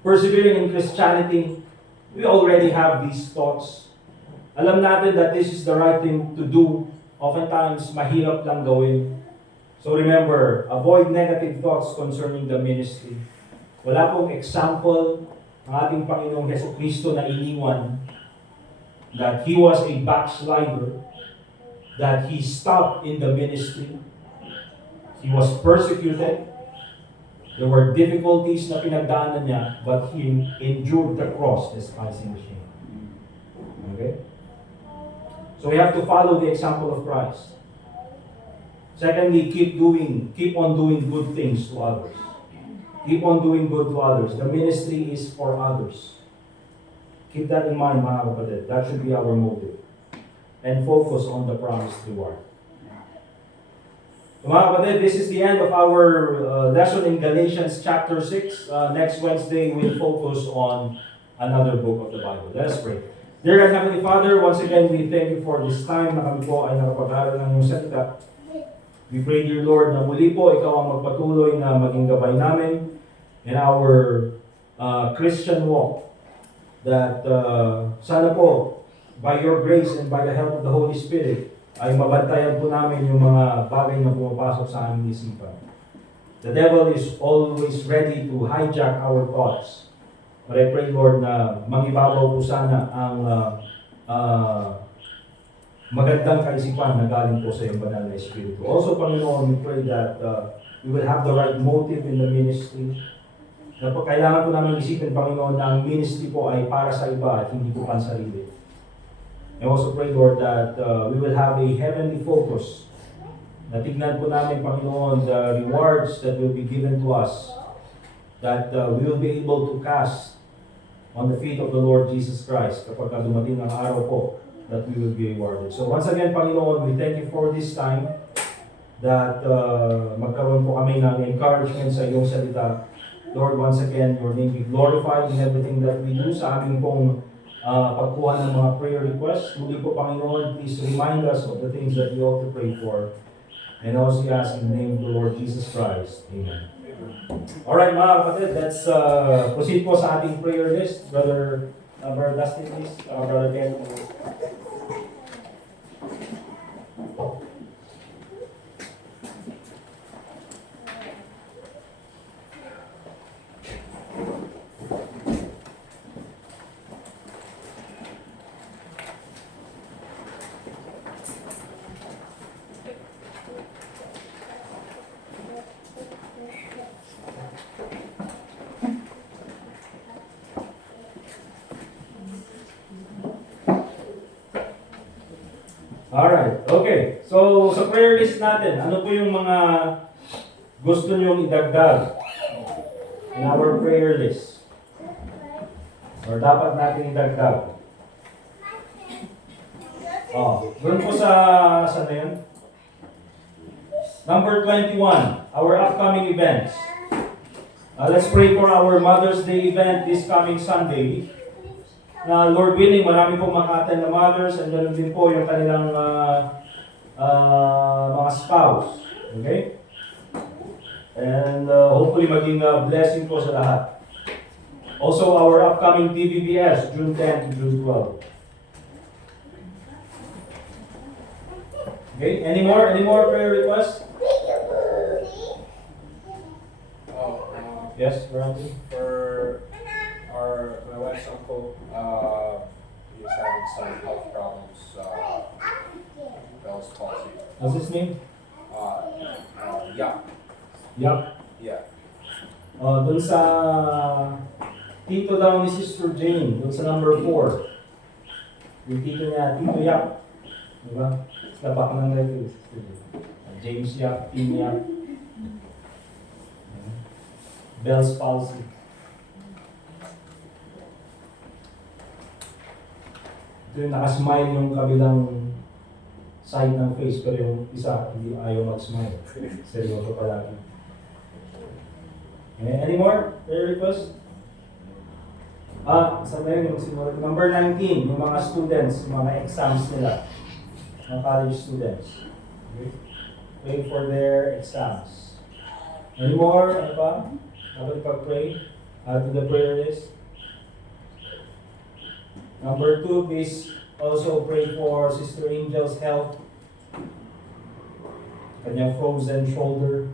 persevering in Christianity, we already have these thoughts. Alam natin that this is the right thing to do. Oftentimes, mahirap lang gawin. So remember, avoid negative thoughts concerning the ministry. Wala pong example ng ating Panginoong Jesucristo na iniwan that He was a backslider, that He stopped in the ministry. He was persecuted. There were difficulties na pinagdaanan niya, but He endured the cross despising the shame. Okay? So we have to follow the example of Christ. Secondly, keep on doing good things to others. Keep on doing good to others. The ministry is for others. Keep that in mind, mga kapatid. That should be our motive. And focus on the promised reward. So mga kapatid, this is the end of our lesson in Galatians chapter 6. Next Wednesday, we'll focus on another book of the Bible. Let us pray. Dear God, Heavenly Father, once again, we thank You for this time na kami po ay nakapag-aral ng Iyong salita. We pray, dear Lord, na muli po Ikaw ang magpatuloy na maging gabay namin in our Christian walk. That sana po, by Your grace and by the help of the Holy Spirit, ay mabantayan po namin yung mga bagay na pumapasok sa aming isipan. The devil is always ready to hijack our thoughts. But I pray, Lord, na mangibabaw po sana ang magandang kaisipan na galing po sa iyong banal na Espiritu. Also, Panginoon, we pray that we will have the right motive in the ministry. Na po, kailangan po namin isipin, Panginoon, na ang ministry po ay para sa iba at hindi po pansarili. I also pray, Lord, that we will have a heavenly focus. Natignan po namin, Panginoon, the rewards that will be given to us. That we will be able to cast on the feet of the Lord Jesus Christ kapag dumating ang araw po that we will be rewarded. So once again, Panginoon, we thank You for this time that magkaroon po kami ng encouragement sa iyong salita. Lord, once again, Your name be glorified in everything that we do sa aming pong pagkuha ng mga prayer requests. Muli po, Panginoon, please remind us of the things that we ought to pray for. And also ask in the name of the Lord Jesus Christ. Amen. Alright, mga kapatid, let's proceed po sa ating prayer list. Brother Dustin, please. Brother Ken. Alright, okay. So, sa prayer list natin, ano po yung mga gusto nyong idagdag in our prayer list? Or dapat natin idagdag? Oh, doon po sa na yun? Number 21, our upcoming events. Let's pray for our Mother's Day event this coming Sunday. Na Lord willing, marami pong maka-attend na mothers and ganoon din po yung kanilang mga spouse. Okay? And hopefully maging blessing po sa lahat. Also, our upcoming TVBS, June 10 to June 12. Okay, any more prayer requests? Yes, Randy? For my wife's uncle, he's having some health problems, Bell's palsy. What's his name? Yeah, Yup. yeah. Dun sa tito daw ni Sister Jane, dun sa number 4. Yung tito niya, Tito Yap. Diba? Sila pa ng ito, Sister Jane. James Yap, Tim Yap. Bell's palsy. Ito yung nakasmile yung kabilang side ng face, pero yung isa hindi ayaw mag-smile. Seryoso palagi. Any more prayer requests? Sa ngayon, yung sinunod. Number 19, yung mga students, yung mga exams nila. Mga college students. Okay? Pray for their exams. Any more? Ano pa? Dapat pag-pray? Add to the prayer list. Number 2, please also pray for Sister Angel's health. Kanyang frozen shoulder.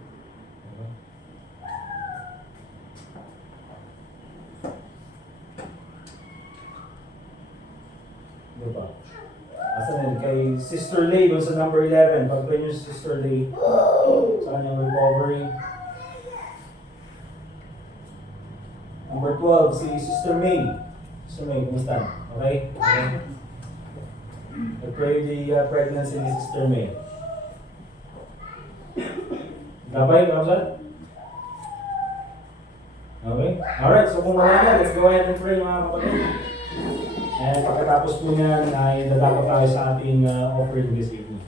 Diba? Asan yun? Kay Sister Lay, doon sa number 11. Pag-pray nyo si Sister Lay sa kanyang recovery. Number 12, si Sister May. Sister May, kumusta? Okay? Okay. I-pray the pregnancy ni Sister May. Gabay, Ramzan? Okay? Alright, so kung wala na, let's go ahead and pray mga kapatid. And pagkatapos po niyan, ay dadako tayo sa ating offering this evening.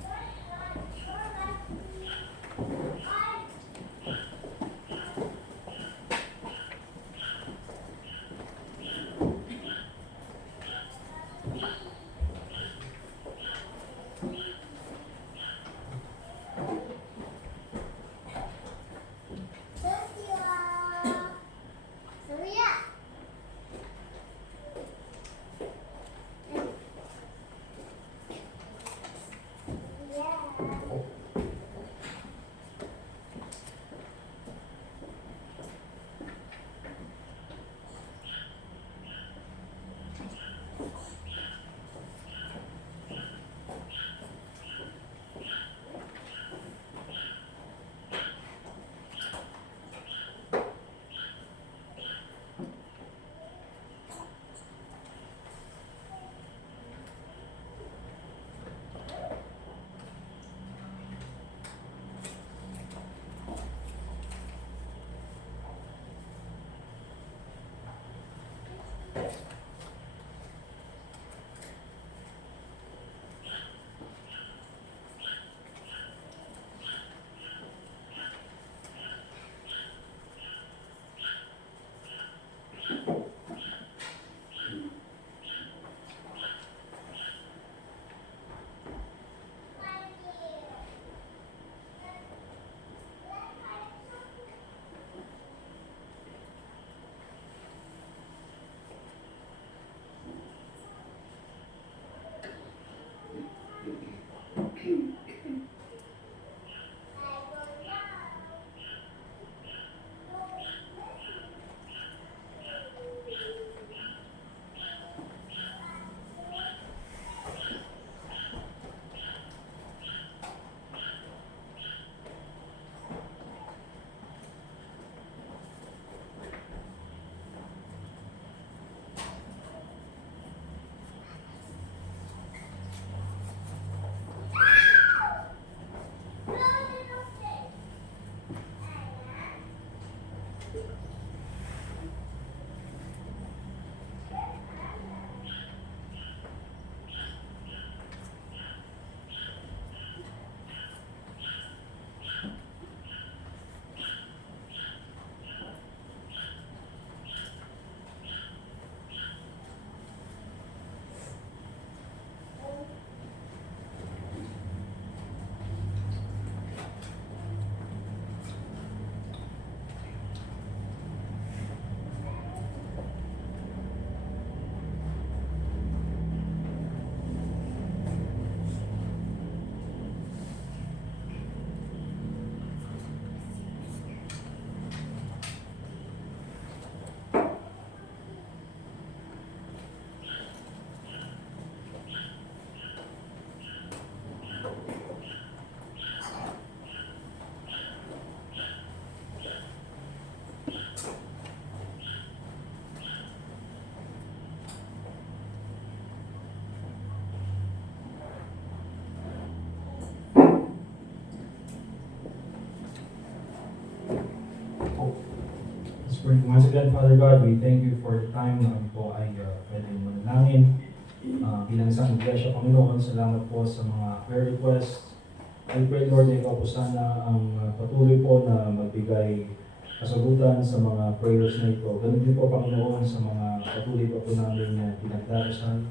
pray. Once again, Father God, we thank you for the time na kami po ay pwedeng manalangin. Bilang isang iglesia, Panginoon, salamat po sa mga prayer requests. I pray, Lord, na ikaw po sana ang patuloy po na magbigay kasagutan sa mga prayers na ito. Ganun din po, Panginoon, sa mga patuloy po namin na pinagdarasal,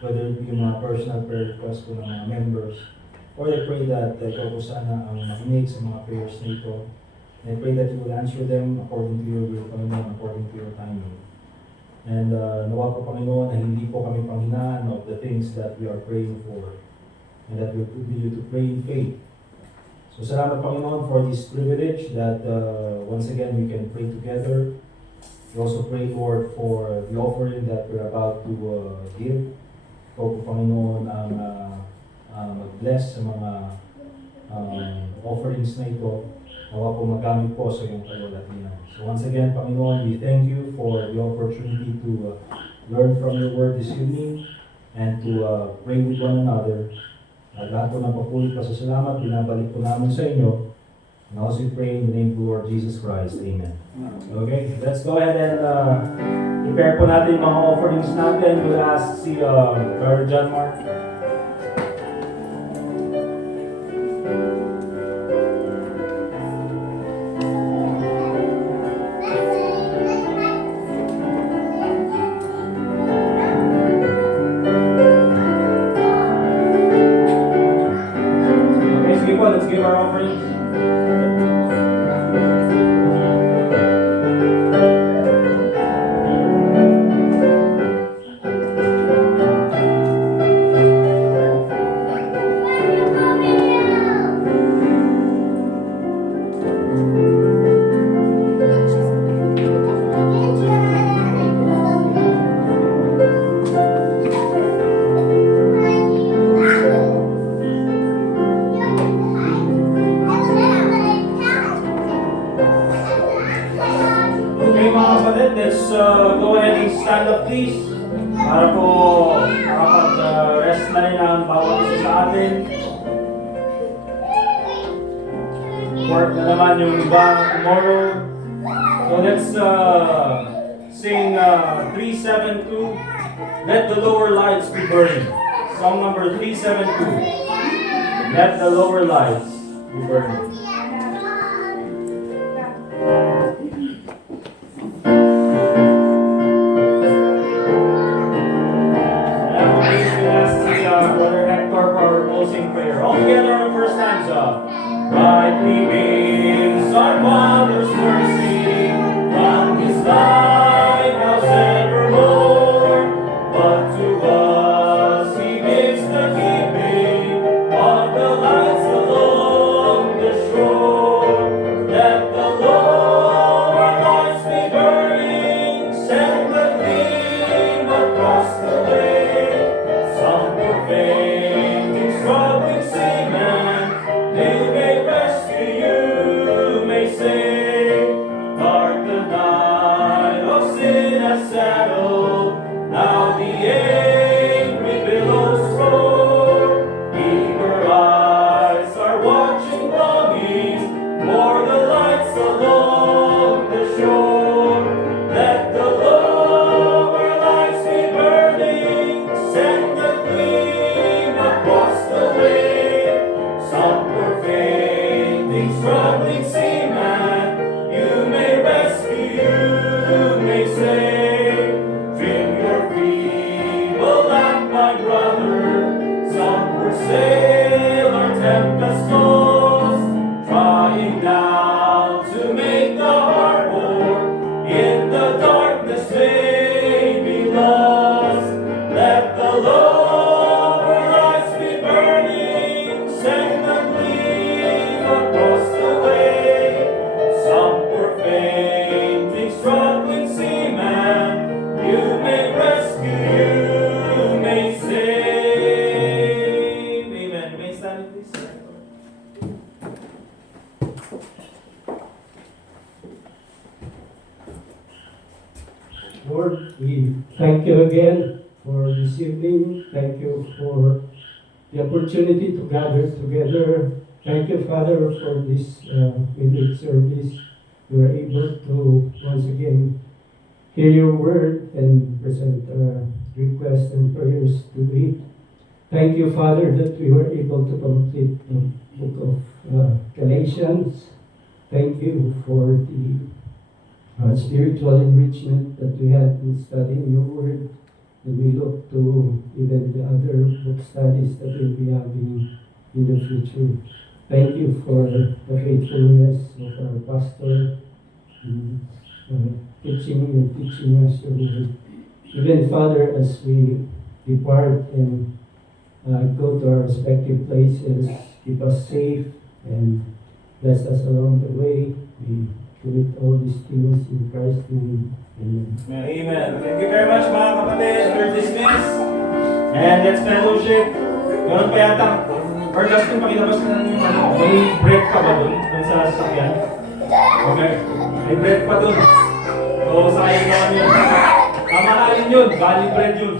whether it be yung mga personal prayer requests po ng mga members. Lord, I pray that ikaw po sana ang makinig sa mga prayers na ito. And I pray that you will answer them according to your will, Panginoon, according to your timing. And nawa po, Panginoon, na hindi po kami panghinaan of the things that we are praying for. And that we will continue to pray in faith. So salamat, Panginoon, for this privilege that once again we can pray together. We also pray, Lord, for the offering that we're about to give. Ikaw po, Panginoon, ang mag-bless sa mga offerings na ito. Nawa po magamit po sa iyong kalulatian. So once again, Panginoon, we thank you for the opportunity to learn from your word this evening and to pray with one another. At lahat po ng papuri pasasalamat, binabalik po namin sa inyo. And also we pray in the name of the Lord Jesus Christ. Amen. Okay, let's go ahead and prepare po natin mga offerings natin. We'll ask si Brother John Mark. Let's give our offerings. Let's go ahead and stand up, please. Para po makapag-rest na rin ang bawat isa sa atin. Work na naman yung iba tomorrow. So let's sing 372, Let the Lower Lights Be Burning. Song number 372, Let the Lower Lights Be Burning. Brother Hector for our closing prayer. All together on the first stanza. Brightly beams our Father's mercy from His lighthouse evermore. But to us He gives the keeping of the lights along the shore. Let the lower lights be burning, send the gleam across the way. Some fainting, struggling seaman, they may rescue you, may say. Dark the night of sin has settled, now the angry billows roar. Eager eyes are watching, longing for the lights along the shore. Let the lower lights be burning, send the gleam across the way. Some poor fainting, struggling seaman, you may rescue, you may save. Trim your feeble lamp, my brother. Some poor sailor tempest tossed, trying now to make the harbor. In the darkness they be lost. Let the lower lights be burning, send the gleam across the way. Some poor fainting, struggling seaman, you may rescue, you may save. Amen. May stand, please. Lord, we thank you again for this evening. Thank you for the opportunity to gather together. Thank you, Father, for this midweek service. we're able to once again hear your word and present our requests and prayers to thee. Thank you, Father, that we were able to complete the book of Galatians. Thank you for the spiritual enrichment that we had in studying your word. And we look to even the other book studies that we'll be having in the future. Thank you for the faithfulness of our pastor in teaching us your word. Even, Father, as we depart and go to our respective places, keep us safe and bless us along the way. We commit all these things in Christ's name. Amen. Amen. Thank you very much mga kapatid. We're dismissed. And let's fellowship. Ganun pa yata. Or Justin, pakilabas ka ng may bread pa ba dun? Dun sa sasakyan? Okay. May bread pa dun. So, sayang naman yun. Mamahalin yun. Value bread yun.